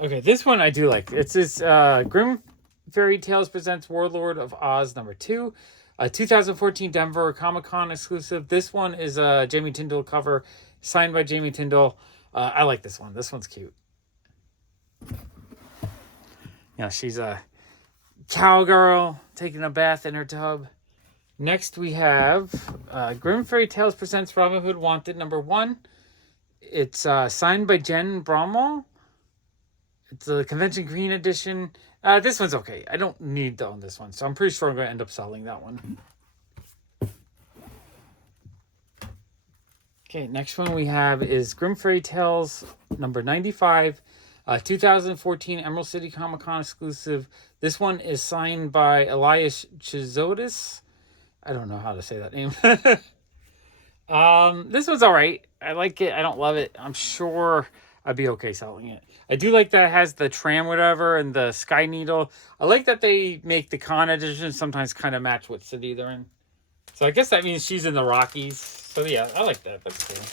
Okay, this one I do like. It's this Grim Fairy Tales presents Warlord of Oz number 2, a 2014 Denver Comic-Con exclusive. This one is a Jamie Tyndall cover, signed by Jamie Tyndall. I like this one. This one's cute. Yeah, she's a cowgirl taking a bath in her tub. Next we have Grim Fairy Tales presents Robin Hood Wanted number 1. It's signed by Jen Bromwell. It's a Convention Green edition. This one's okay. I don't need to own this one, so I'm pretty sure I'm going to end up selling that one. Okay, next one we have is Grim Fairy Tales number 95, 2014 Emerald City Comic Con exclusive. This one is signed by Elias Chizotis. I don't know how to say that name. This one's all right. I like it. I don't love it. I'm sure I'd be okay selling it. I do like that it has the tram whatever and the Sky Needle. I like that they make the con edition sometimes kind of match what city they're in. So I guess that means she's in the Rockies. So yeah, I like that. That's cool.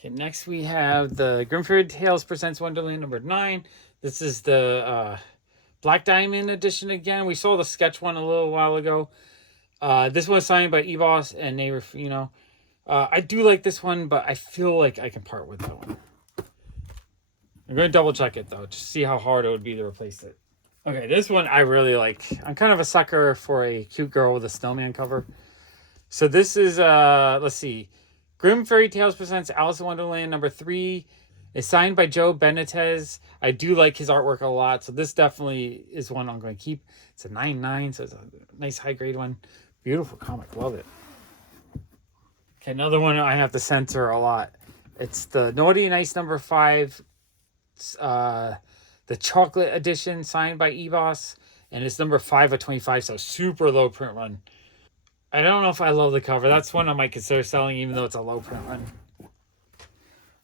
Okay, next we have the Grim Fairy Tales Presents Wonderland number 9. This is the Black Diamond edition again. We saw the sketch one a little while ago. This one is signed by E-Boss and Nate Ruffino. I do like this one, but I feel like I can part with that one. I'm going to double check it though, just to see how hard it would be to replace it. Okay, this one I really like. I'm kind of a sucker for a cute girl with a snowman cover. So this is, let's see, Grim Fairy Tales presents Alice in Wonderland number 3. It's signed by Joe Benitez. I do like his artwork a lot, so this definitely is one I'm going to keep. It's a 9.9, so it's a nice high grade one. Beautiful comic, love it. Okay, another one I have to censor a lot. It's the Naughty and Nice number 5, the chocolate edition signed by E-Boss, and it's number 5 of 25, so super low print run. I don't know if I love the cover. That's one I might consider selling, even though it's a low print run.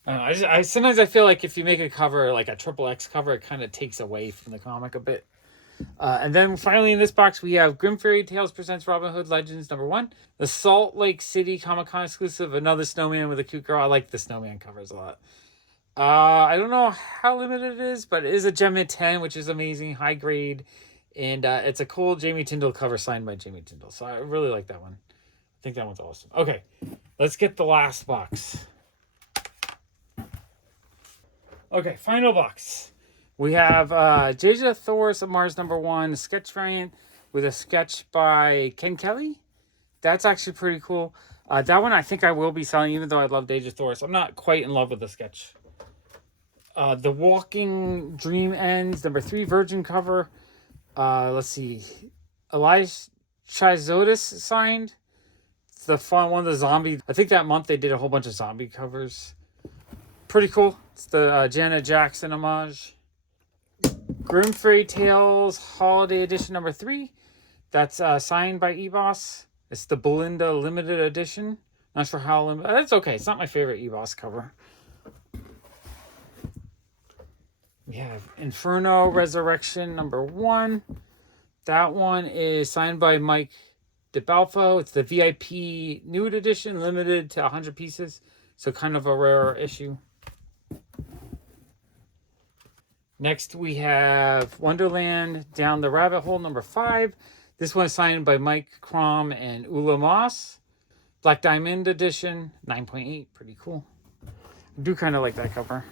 I sometimes I feel like if you make a cover like a XXX cover, it kind of takes away from the comic a bit. And then finally in this box we have Grim Fairy Tales presents Robin Hood Legends number 1, the Salt Lake City Comic Con exclusive, another snowman with a cute girl. I like the snowman covers a lot. I don't know how limited it is, but it is a Gem 10, which is amazing, high grade, and it's a cool Jamie Tyndall cover signed by Jamie Tyndall. So I really like that one. I think that one's awesome. Okay, let's get the last box. Okay, final box. We have Jaja Thoris of Mars number 1, a sketch variant with a sketch by Ken Kelly. That's actually pretty cool. That one I think I will be selling, even though I love Jaja Thoris. I'm not quite in love with the sketch. The Walking Dream Ends number 3 Virgin cover. Let's see. Elias Chizotis signed. It's the fun one, the zombie. I think that month they did a whole bunch of zombie covers. Pretty cool. It's the Janet Jackson homage. Grim Fairy Tales Holiday Edition number 3. That's signed by E-Boss. It's the Belinda Limited Edition. Not sure how limited. That's okay. It's not my favorite E-Boss cover. We have Inferno Resurrection number 1. That one is signed by Mike DeBalfo. It's the VIP Nude Edition, limited to 100 pieces. So kind of a rare issue. Next we have Wonderland Down the Rabbit Hole number 5. This one is signed by Mike Crom and Ula Moss. Black Diamond Edition, 9.8. Pretty cool. I do kind of like that cover.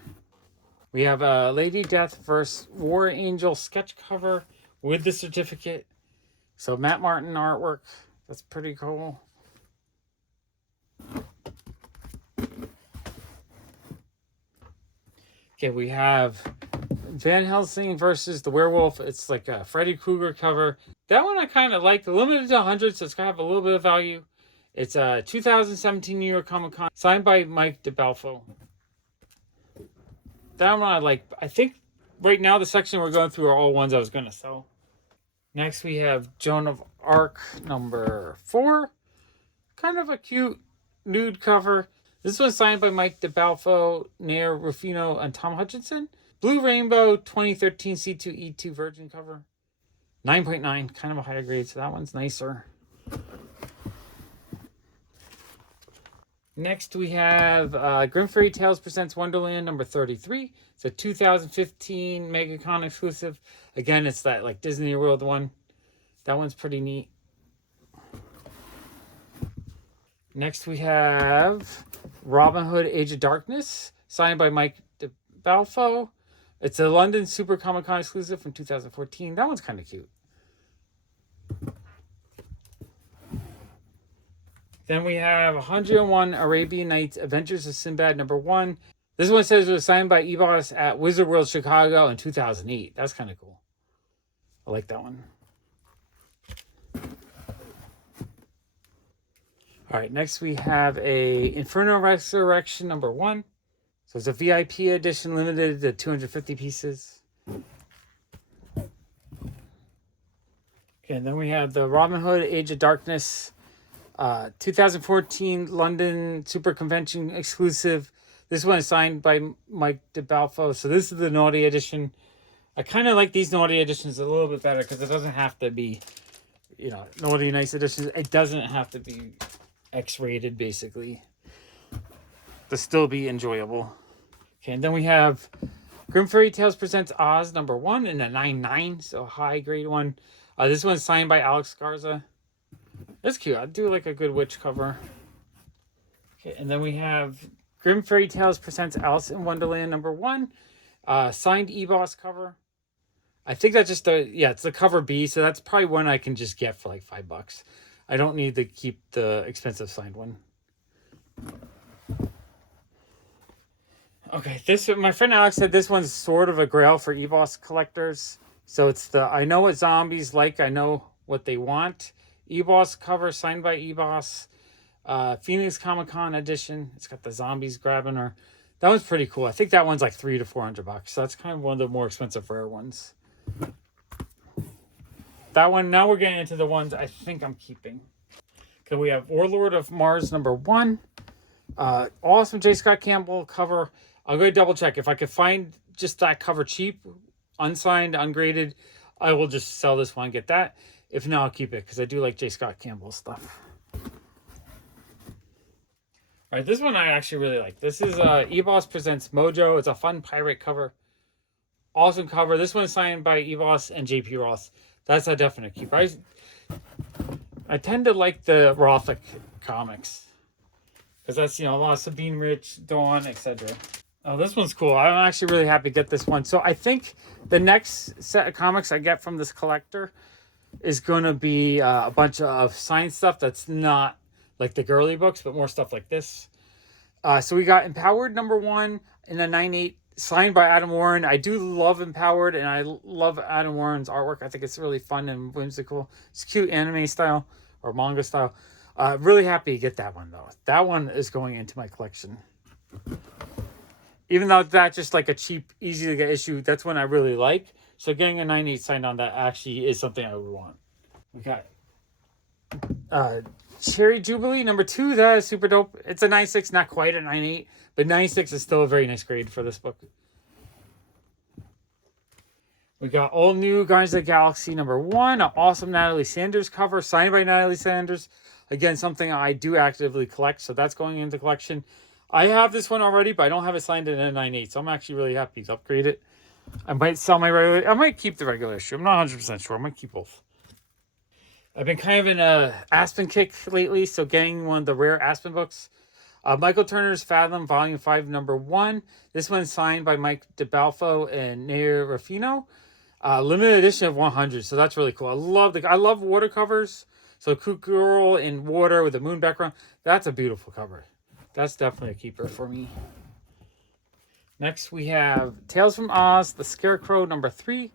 We have a Lady Death vs. War Angel sketch cover with the certificate. So Matt Martin artwork. That's pretty cool. Okay, we have Van Helsing versus the Werewolf. It's like a Freddy Krueger cover. That one I kind of like. Limited to 100, so it's going to have a little bit of value. It's a 2017 New York Comic Con, signed by Mike DeBalfo. That one I like. I think right now the section we're going through are all ones I was going to sell. Next we have Joan of Arc number 4. Kind of a cute nude cover. This one's signed by Mike DeBalfo, Nair Rufino, and Tom Hutchinson. Blue Rainbow 2013 C2E2 Virgin cover. 9.9, kind of a higher grade, so that one's nicer. Next we have Grim Fairy Tales Presents Wonderland number 33. It's a 2015 MegaCon exclusive. Again, it's that like Disney World one. That one's pretty neat. Next we have Robin Hood Age of Darkness, signed by Mike DeBalfo. It's a London Super Comic Con exclusive from 2014. That one's kind of cute. Then we have 101 Arabian Nights Adventures of Sinbad number 1. This one says it was signed by EBOS at Wizard World Chicago in 2008. That's kind of cool. I like that one. All right, next we have a Inferno Resurrection number 1. So it's a VIP edition, limited to 250 pieces. Okay, and then we have the Robin Hood Age of Darkness 2014 London Super Convention exclusive. This one is signed by Mike DeBalfo. So this is the naughty edition. I kind of like these naughty editions a little bit better because it doesn't have to be, you know, naughty nice editions. It doesn't have to be X-rated, basically, to still be enjoyable. Okay, and then we have Grim Fairy Tales Presents Oz number 1 in a 9.9, so a high grade one. This one's signed by Alex Garza. That's cute. I do like a good witch cover. Okay, and then we have Grim Fairy Tales Presents Alice in Wonderland number 1, signed EBOS cover. I think that's just it's the cover B, so that's probably one I can just get for like $5. I don't need to keep the expensive signed one. Okay, my friend Alex said this one's sort of a grail for EBOS collectors. So it's the I Know What Zombies Like, I Know What They Want EBOS cover, signed by EBOS. Phoenix Comic Con edition. It's got the zombies grabbing her. That one's pretty cool. I think that one's like $300 to $400. So that's kind of one of the more expensive rare ones. That one, now we're getting into the ones I think I'm keeping. Okay, we have Warlord of Mars number 1. Awesome J. Scott Campbell cover. I'll go double check. If I could find just that cover cheap, unsigned, ungraded, I will just sell this one and get that. If not, I'll keep it because I do like J. Scott Campbell stuff. All right, this one I actually really like. This is EBOS Presents Mojo. It's a fun pirate cover. Awesome cover. This one's signed by EBOS and JP Ross. That's a definite keeper. I tend to like the Rothic comics because that's, you know, a lot of Sabine Rich, Dawn, etc. Oh, this one's cool. I'm actually really happy to get this one. So I think the next set of comics I get from this collector is going to be a bunch of signed stuff that's not like the girly books, but more stuff like this. So we got Empowered number 1 in a 9.8, signed by Adam Warren. I do love Empowered, and I love Adam Warren's artwork. I think it's really fun and whimsical. It's cute anime style or manga style. Really happy to get that one, though. That one is going into my collection. Even though that's just like a cheap, easy to get issue, that's one I really like. So getting a 9.8 signed on that actually is something I would want. We got Cherry Jubilee number 2. That is super dope. It's a 9.6, not quite a 9.8, but 9.6 is still a very nice grade for this book. We got All New Guardians of the Galaxy number 1, an awesome Natalie Sanders cover, signed by Natalie Sanders. Again, something I do actively collect, so that's going into collection. I have this one already, but I don't have it signed in a 9.8, so I'm actually really happy to upgrade it. I might sell my regular. I might keep the regular issue. I'm not 100% sure. I might keep both. I've been kind of in a Aspen kick lately, so getting one of the rare Aspen books. Michael Turner's Fathom, Volume 5, number 1. This one's signed by Mike DeBalfo and Nair Rufino. Limited edition of 100, so that's really cool. I love water covers. So Kook Girl in water with a moon background. That's a beautiful cover. That's definitely a keeper for me. Next, we have Tales from Oz, The Scarecrow, number 3.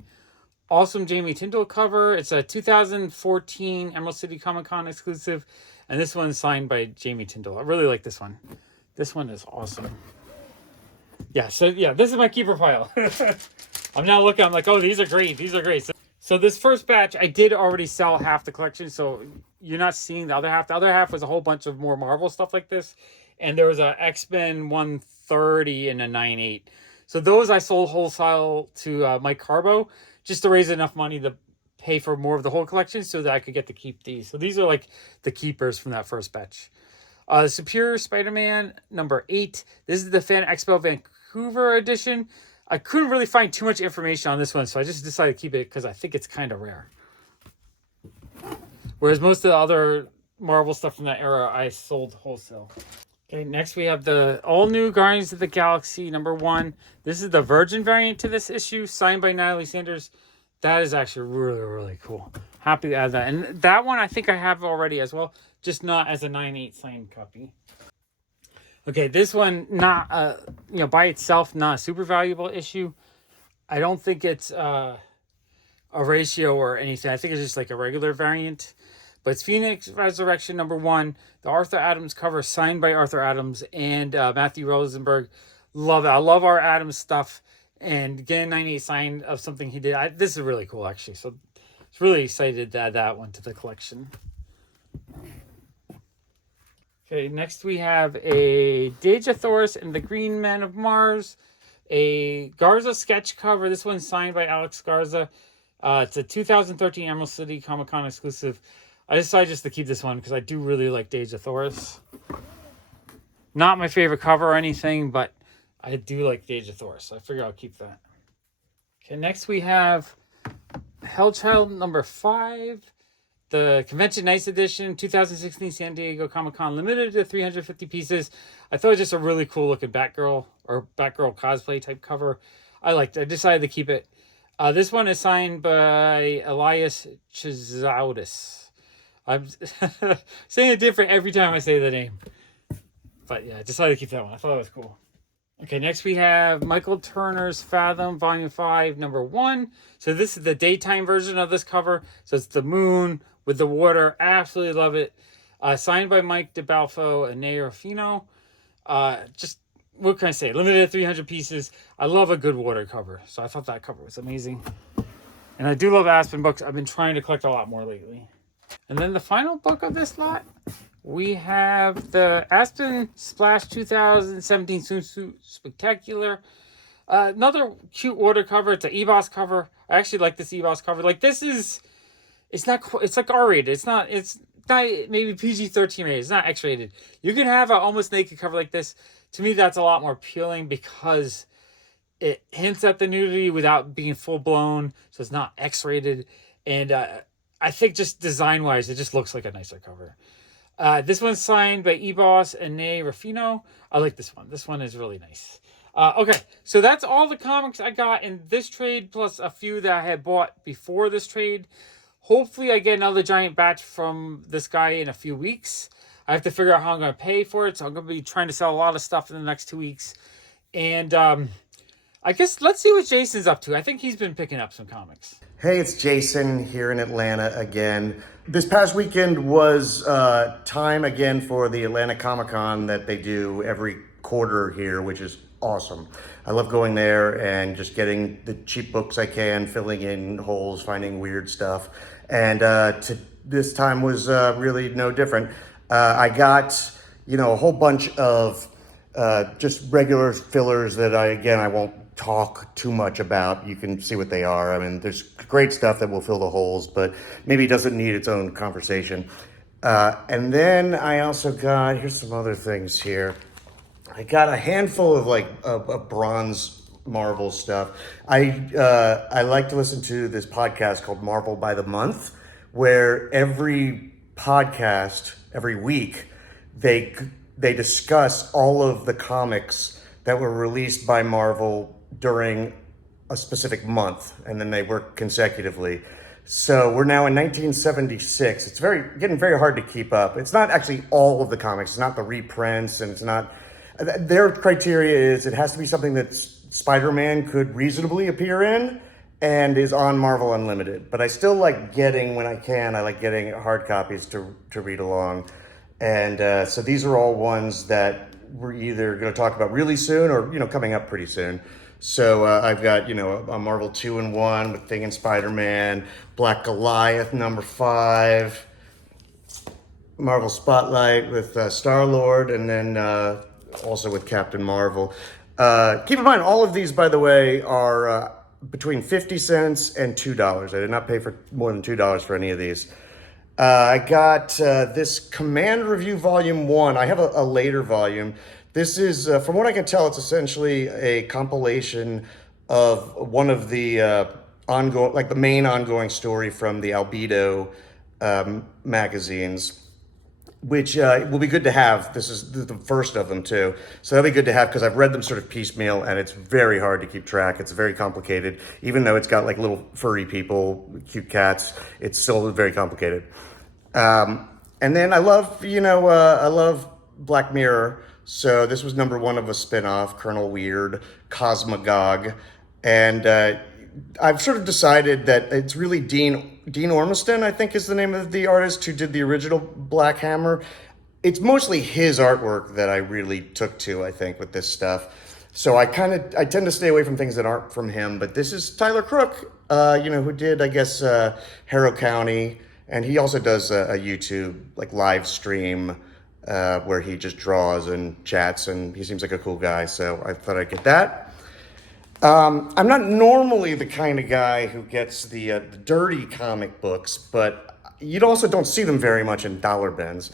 Awesome Jamie Tyndall cover. It's a 2014 Emerald City Comic Con exclusive. And this one's signed by Jamie Tyndall. I really like this one. This one is awesome. Yeah, so yeah, this is my keeper pile. I'm now looking, I'm like, oh, these are great. These are great. So this first batch, I did already sell half the collection. So you're not seeing the other half. The other half was a whole bunch of more Marvel stuff like this. And there was a X-Men 130 and a 9.8. So those I sold wholesale to Mike Carbo just to raise enough money to pay for more of the whole collection so that I could get to keep these. So these are like the keepers from that first batch. Superior Spider-Man number 8. This is the Fan Expo Vancouver edition. I couldn't really find too much information on this one, so I just decided to keep it because I think it's kind of rare. Whereas most of the other Marvel stuff from that era, I sold wholesale. Okay, next we have the all-new Guardians of the Galaxy number 1. This is the Virgin variant to this issue, signed by Natalie Sanders. That is actually really, really cool. Happy to add that. And that one I think I have already as well, just not as a 9.8 signed copy. Okay, this one, not, by itself, not a super valuable issue. I don't think it's a ratio or anything. I think it's just like a regular variant. But it's Phoenix Resurrection number 1. The Arthur Adams cover, signed by Arthur Adams and Matthew Rosenberg. Love it. I love our Adams stuff. And getting 98 signed of something he did. This is really cool, actually. So it's really excited to add that one to the collection. Okay, next we have a Dejathorus and the Green Men of Mars. A Garza sketch cover. This one's signed by Alex Garza. It's a 2013 Emerald City Comic-Con exclusive. I decided just to keep this one because I do really like Dejathorus. Not my favorite cover or anything, but I do like Dejathorus, so I figure I'll keep that. Okay, next we have Hellchild number 5. The Convention Nights Edition, 2016 San Diego Comic-Con, limited to 350 pieces. I thought it was just a really cool looking Batgirl or Batgirl cosplay type cover. I liked it. I decided to keep it. This one is signed by Elias Chizaudis. I'm saying it different every time I say the name. But yeah, I decided to keep that one. I thought it was cool. Okay, next we have Michael Turner's Fathom Volume 5, number 1. So this is the daytime version of this cover. So it's the moon with the water. Absolutely love it. Signed by Mike DeBalfo and Ney Rufino. Just, what can I say? Limited to 300 pieces. I love a good water cover. So I thought that cover was amazing. And I do love Aspen books. I've been trying to collect a lot more lately. And then the final book of this lot, we have the Aspen Splash 2017 Swimsuit Spectacular. Another cute water cover. It's an EBOS cover. I actually like this EBOS cover. Like, this is, it's like R-rated. It's not maybe PG-13 rated. It's not X-rated. You can have an almost naked cover like this. To me, that's a lot more appealing because it hints at the nudity without being full-blown. So it's not X-rated. And I think just design-wise, it just looks like a nicer cover. This one's signed by EBOS and Ney Rufino. I like this one. This one is really nice. Okay, so that's all the comics I got in this trade, plus a few that I had bought before this trade. Hopefully I get another giant batch from this guy in a few weeks. I have to figure out how I'm going to pay for it, so I'm going to be trying to sell a lot of stuff in the next 2 weeks. And I guess let's see what Jason's up to. I think he's been picking up some comics. Hey, it's Jason here in Atlanta again. This past weekend was time again for the Atlanta Comic-Con that they do every quarter here, which is awesome. I love going there and just getting the cheap books I can, filling in holes, finding weird stuff. And this time was really no different. I got, a whole bunch of just regular fillers that I won't talk too much about. You can see what they are. I mean, there's great stuff that will fill the holes, but maybe it doesn't need its own conversation. And then I also got, here's some other things here. I got a handful of bronze Marvel stuff. I like to listen to this podcast called Marvel by the Month, where every podcast, every week, they discuss all of the comics that were released by Marvel during a specific month, and then they work consecutively. So we're now in 1976. It's getting very hard to keep up. It's not actually all of the comics. It's not the reprints, and it's not. Their criteria is it has to be something that Spider-Man could reasonably appear in and is on Marvel Unlimited. But I still like getting, when I can, I like getting hard copies to read along. And so these are all ones that we're either going to talk about really soon or, coming up pretty soon. So I've got, a Marvel 2-in-1 with Thing and Spider-Man, Black Goliath #5, Marvel Spotlight with Star-Lord, and then also with Captain Marvel. Keep in mind, all of these, by the way, are between 50 cents and $2. I did not pay for more than $2 for any of these. I got this Command Review Volume 1. I have a later volume. This is, from what I can tell, it's essentially a compilation of one of the ongoing, like the main ongoing story from the Albedo magazines, which will be good to have. This is the first of them too. So that'll be good to have because I've read them sort of piecemeal and it's very hard to keep track. It's very complicated. Even though it's got like little furry people, cute cats, it's still very complicated. And then I love, I love Black Mirror. So this was #1 of a spinoff, Colonel Weird, Cosmagog. And I've sort of decided that it's really Dean Ormiston, I think is the name of the artist who did the original Black Hammer. It's mostly his artwork that I really took to, I think, with this stuff. So I tend to stay away from things that aren't from him. But this is Tyler Crook, who did, I guess, Harrow County. And he also does a YouTube like live stream where he just draws and chats, and he seems like a cool guy. So I thought I'd get that. I'm not normally the kind of guy who gets the dirty comic books, but you also don't see them very much in dollar bins.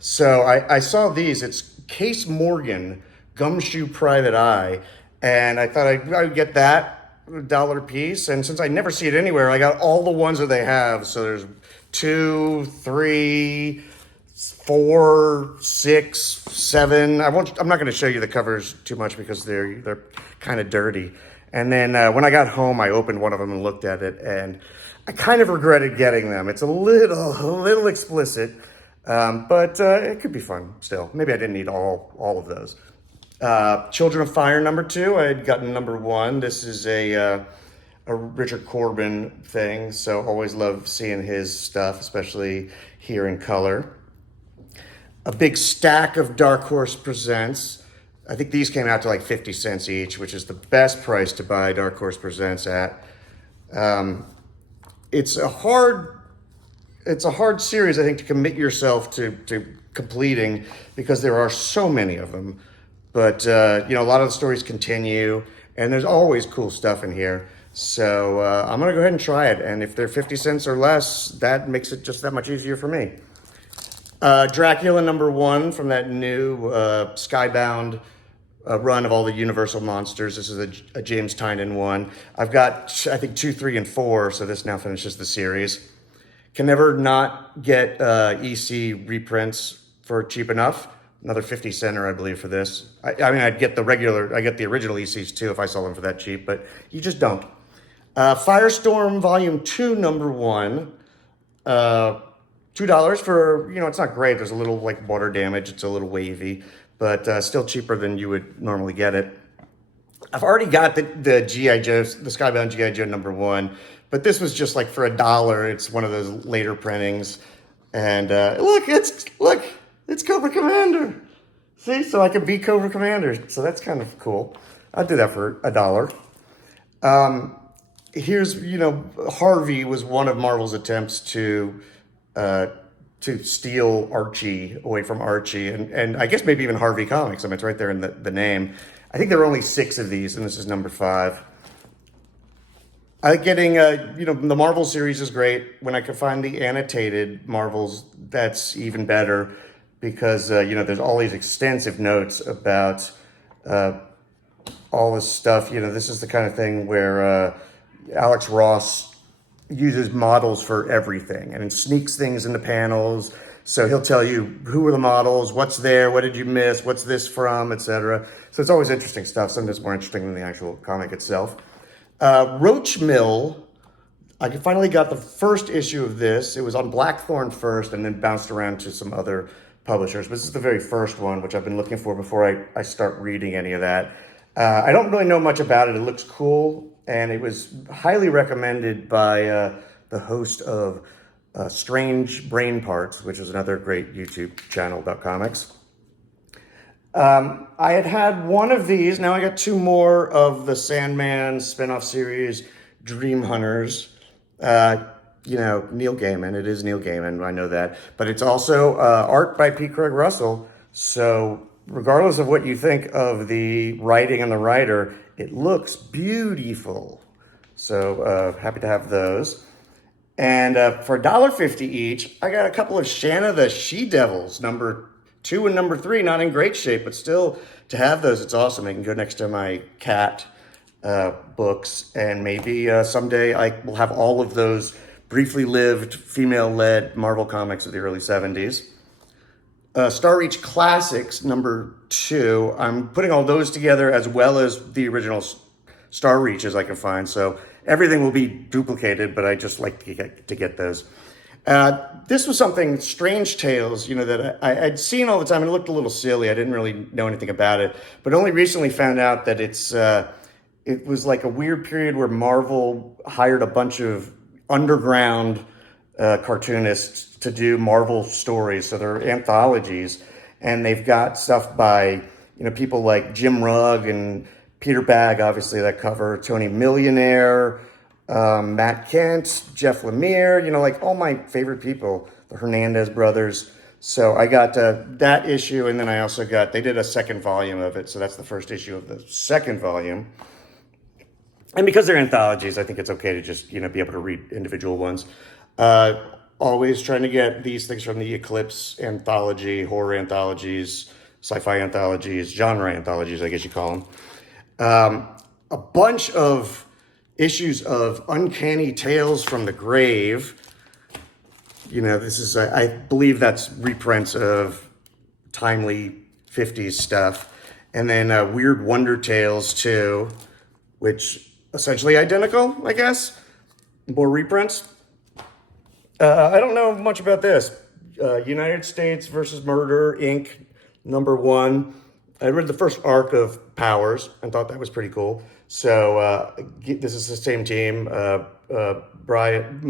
So I saw these. It's Case Morgan, Gumshoe Private Eye, and I thought I would get that $1 a piece. And since I never see it anywhere, I got all the ones that they have. So there's 2, 3, 4, 6, 7. I'm not going to show you the covers too much because they're kind of dirty. And then when I got home, I opened one of them and looked at it, and I kind of regretted getting them. It's a little explicit, but it could be fun still. Maybe I didn't need all of those. Children of Fire #2. I had gotten #1. This is a Richard Corbin thing, so always love seeing his stuff, especially here in color. A big stack of Dark Horse Presents. I think these came out to like 50 cents each, which is the best price to buy Dark Horse Presents at. It's a hard series, I think, to commit yourself to completing because there are so many of them. But a lot of the stories continue, and there's always cool stuff in here. So I'm gonna go ahead and try it, and if they're 50 cents or less, that makes it just that much easier for me. Dracula #1 from that new Skybound run of all the Universal monsters. This is a James Tynion one. I've got, I think, 2, 3, and 4, so this now finishes the series. Can never not get EC reprints for cheap enough. Another 50 center, I believe, for this. I mean, I get the original ECs too if I saw them for that cheap, but you just don't. Firestorm Volume 2 #1. $2 for, it's not great. There's a little like water damage. It's a little wavy, but still cheaper than you would normally get it. I've already got the G.I. Joe, the Skybound G.I. Joe #1, but this was just like for $1. It's one of those later printings. And look, it's Cobra Commander. See, so I could be Cobra Commander. So that's kind of cool. I'd do that for $1. Here's, Harvey was one of Marvel's attempts to steal Archie away from Archie, and I guess maybe even Harvey Comics. I mean, it's right there in the name. I think there are only 6 of these, and this is #5. I like getting, the Marvel series is great. When I can find the annotated Marvels, that's even better because, there's all these extensive notes about all this stuff. This is the kind of thing where Alex Ross uses models for everything and it sneaks things into panels. So he'll tell you who are the models, what's there, what did you miss, what's this from, etc. So it's always interesting stuff. Sometimes more interesting than the actual comic itself. Roach Mill, I finally got the first issue of this. It was on Blackthorn first and then bounced around to some other publishers. But this is the very first one, which I've been looking for before I start reading any of that. I don't really know much about it. It looks cool. And it was highly recommended by the host of Strange Brain Parts, which is another great YouTube channel about comics. I had one of these. Now I got two more of the Sandman spinoff series, Dream Hunters. Neil Gaiman. It is Neil Gaiman. I know that. But it's also art by P. Craig Russell. So regardless of what you think of the writing and the writer, it looks beautiful. So happy to have those. And for $1.50 each, I got a couple of Shanna the She-Devils, number 2 and number 3, not in great shape, but still to have those, it's awesome. I can go next to my cat books, and maybe someday I will have all of those briefly lived female-led Marvel comics of the early 70s. Star Reach Classics, number 2. I'm putting all those together as well as the original Star Reaches I can find. So everything will be duplicated, but I just like to get those. This was something, Strange Tales, that I'd seen all the time, and it looked a little silly. I didn't really know anything about it, but only recently found out that it was like a weird period where Marvel hired a bunch of underground cartoonists to do Marvel stories. So they're anthologies, and they've got stuff by people like Jim Rugg and Peter Bagg, obviously that cover, Tony Millionaire, Matt Kent, Jeff Lemire, like all my favorite people, the Hernandez brothers. So I got that issue, and then I also they did a second volume of it, so that's the first issue of the second volume. And because they're anthologies, I think it's okay to just, be able to read individual ones. Always trying to get these things from the Eclipse anthology, horror anthologies, sci-fi anthologies, genre anthologies, I guess you call them. A bunch of issues of Uncanny Tales from the Grave. This is, I believe that's reprints of timely 50s stuff. And then Weird Wonder Tales too, which essentially identical, I guess. More reprints. I don't know much about this. United States versus Murder, Inc., number 1. I read the first arc of Powers and thought that was pretty cool. So this is the same team. Brian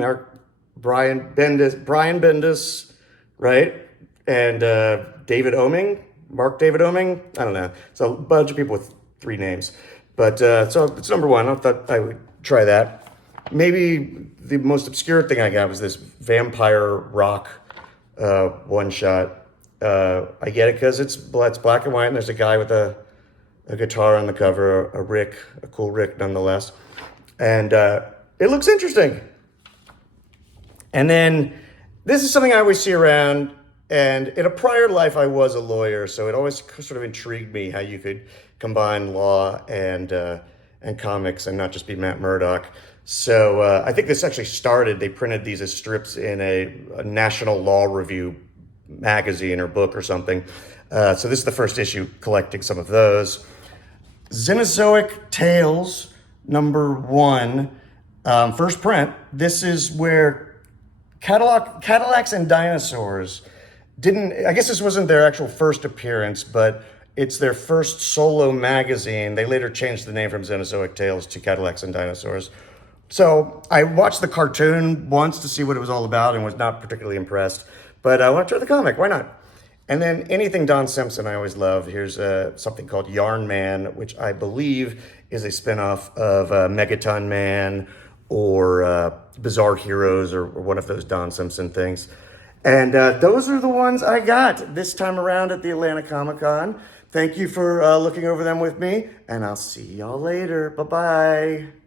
Bendis, right? And David Oeming, Mark David Oeming. I don't know. So a bunch of people with 3 names. But so it's number 1. I thought I would try that. Maybe the most obscure thing I got was this Vampire Rock one-shot. I get it because it's black and white, and there's a guy with a guitar on the cover, a cool Rick nonetheless. And it looks interesting. And then this is something I always see around, and in a prior life I was a lawyer, so it always sort of intrigued me how you could combine law and comics and not just be Matt Murdock. So I think this actually started, they printed these as strips in a National Law Review magazine or book or something. So this is the first issue collecting some of those. Zenescope Tales, number 1, first print. This is where Cadillacs and Dinosaurs I guess this wasn't their actual first appearance, but it's their first solo magazine. They later changed the name from Zenescope Tales to Cadillacs and Dinosaurs. So I watched the cartoon once to see what it was all about and was not particularly impressed, but I want to try the comic. Why not? And then anything Don Simpson I always love. Here's something called Yarn Man, which I believe is a spinoff of Megaton Man or Bizarre Heroes or one of those Don Simpson things. And those are the ones I got this time around at the Atlanta Comic-Con. Thank you for looking over them with me, and I'll see y'all later. Bye-bye.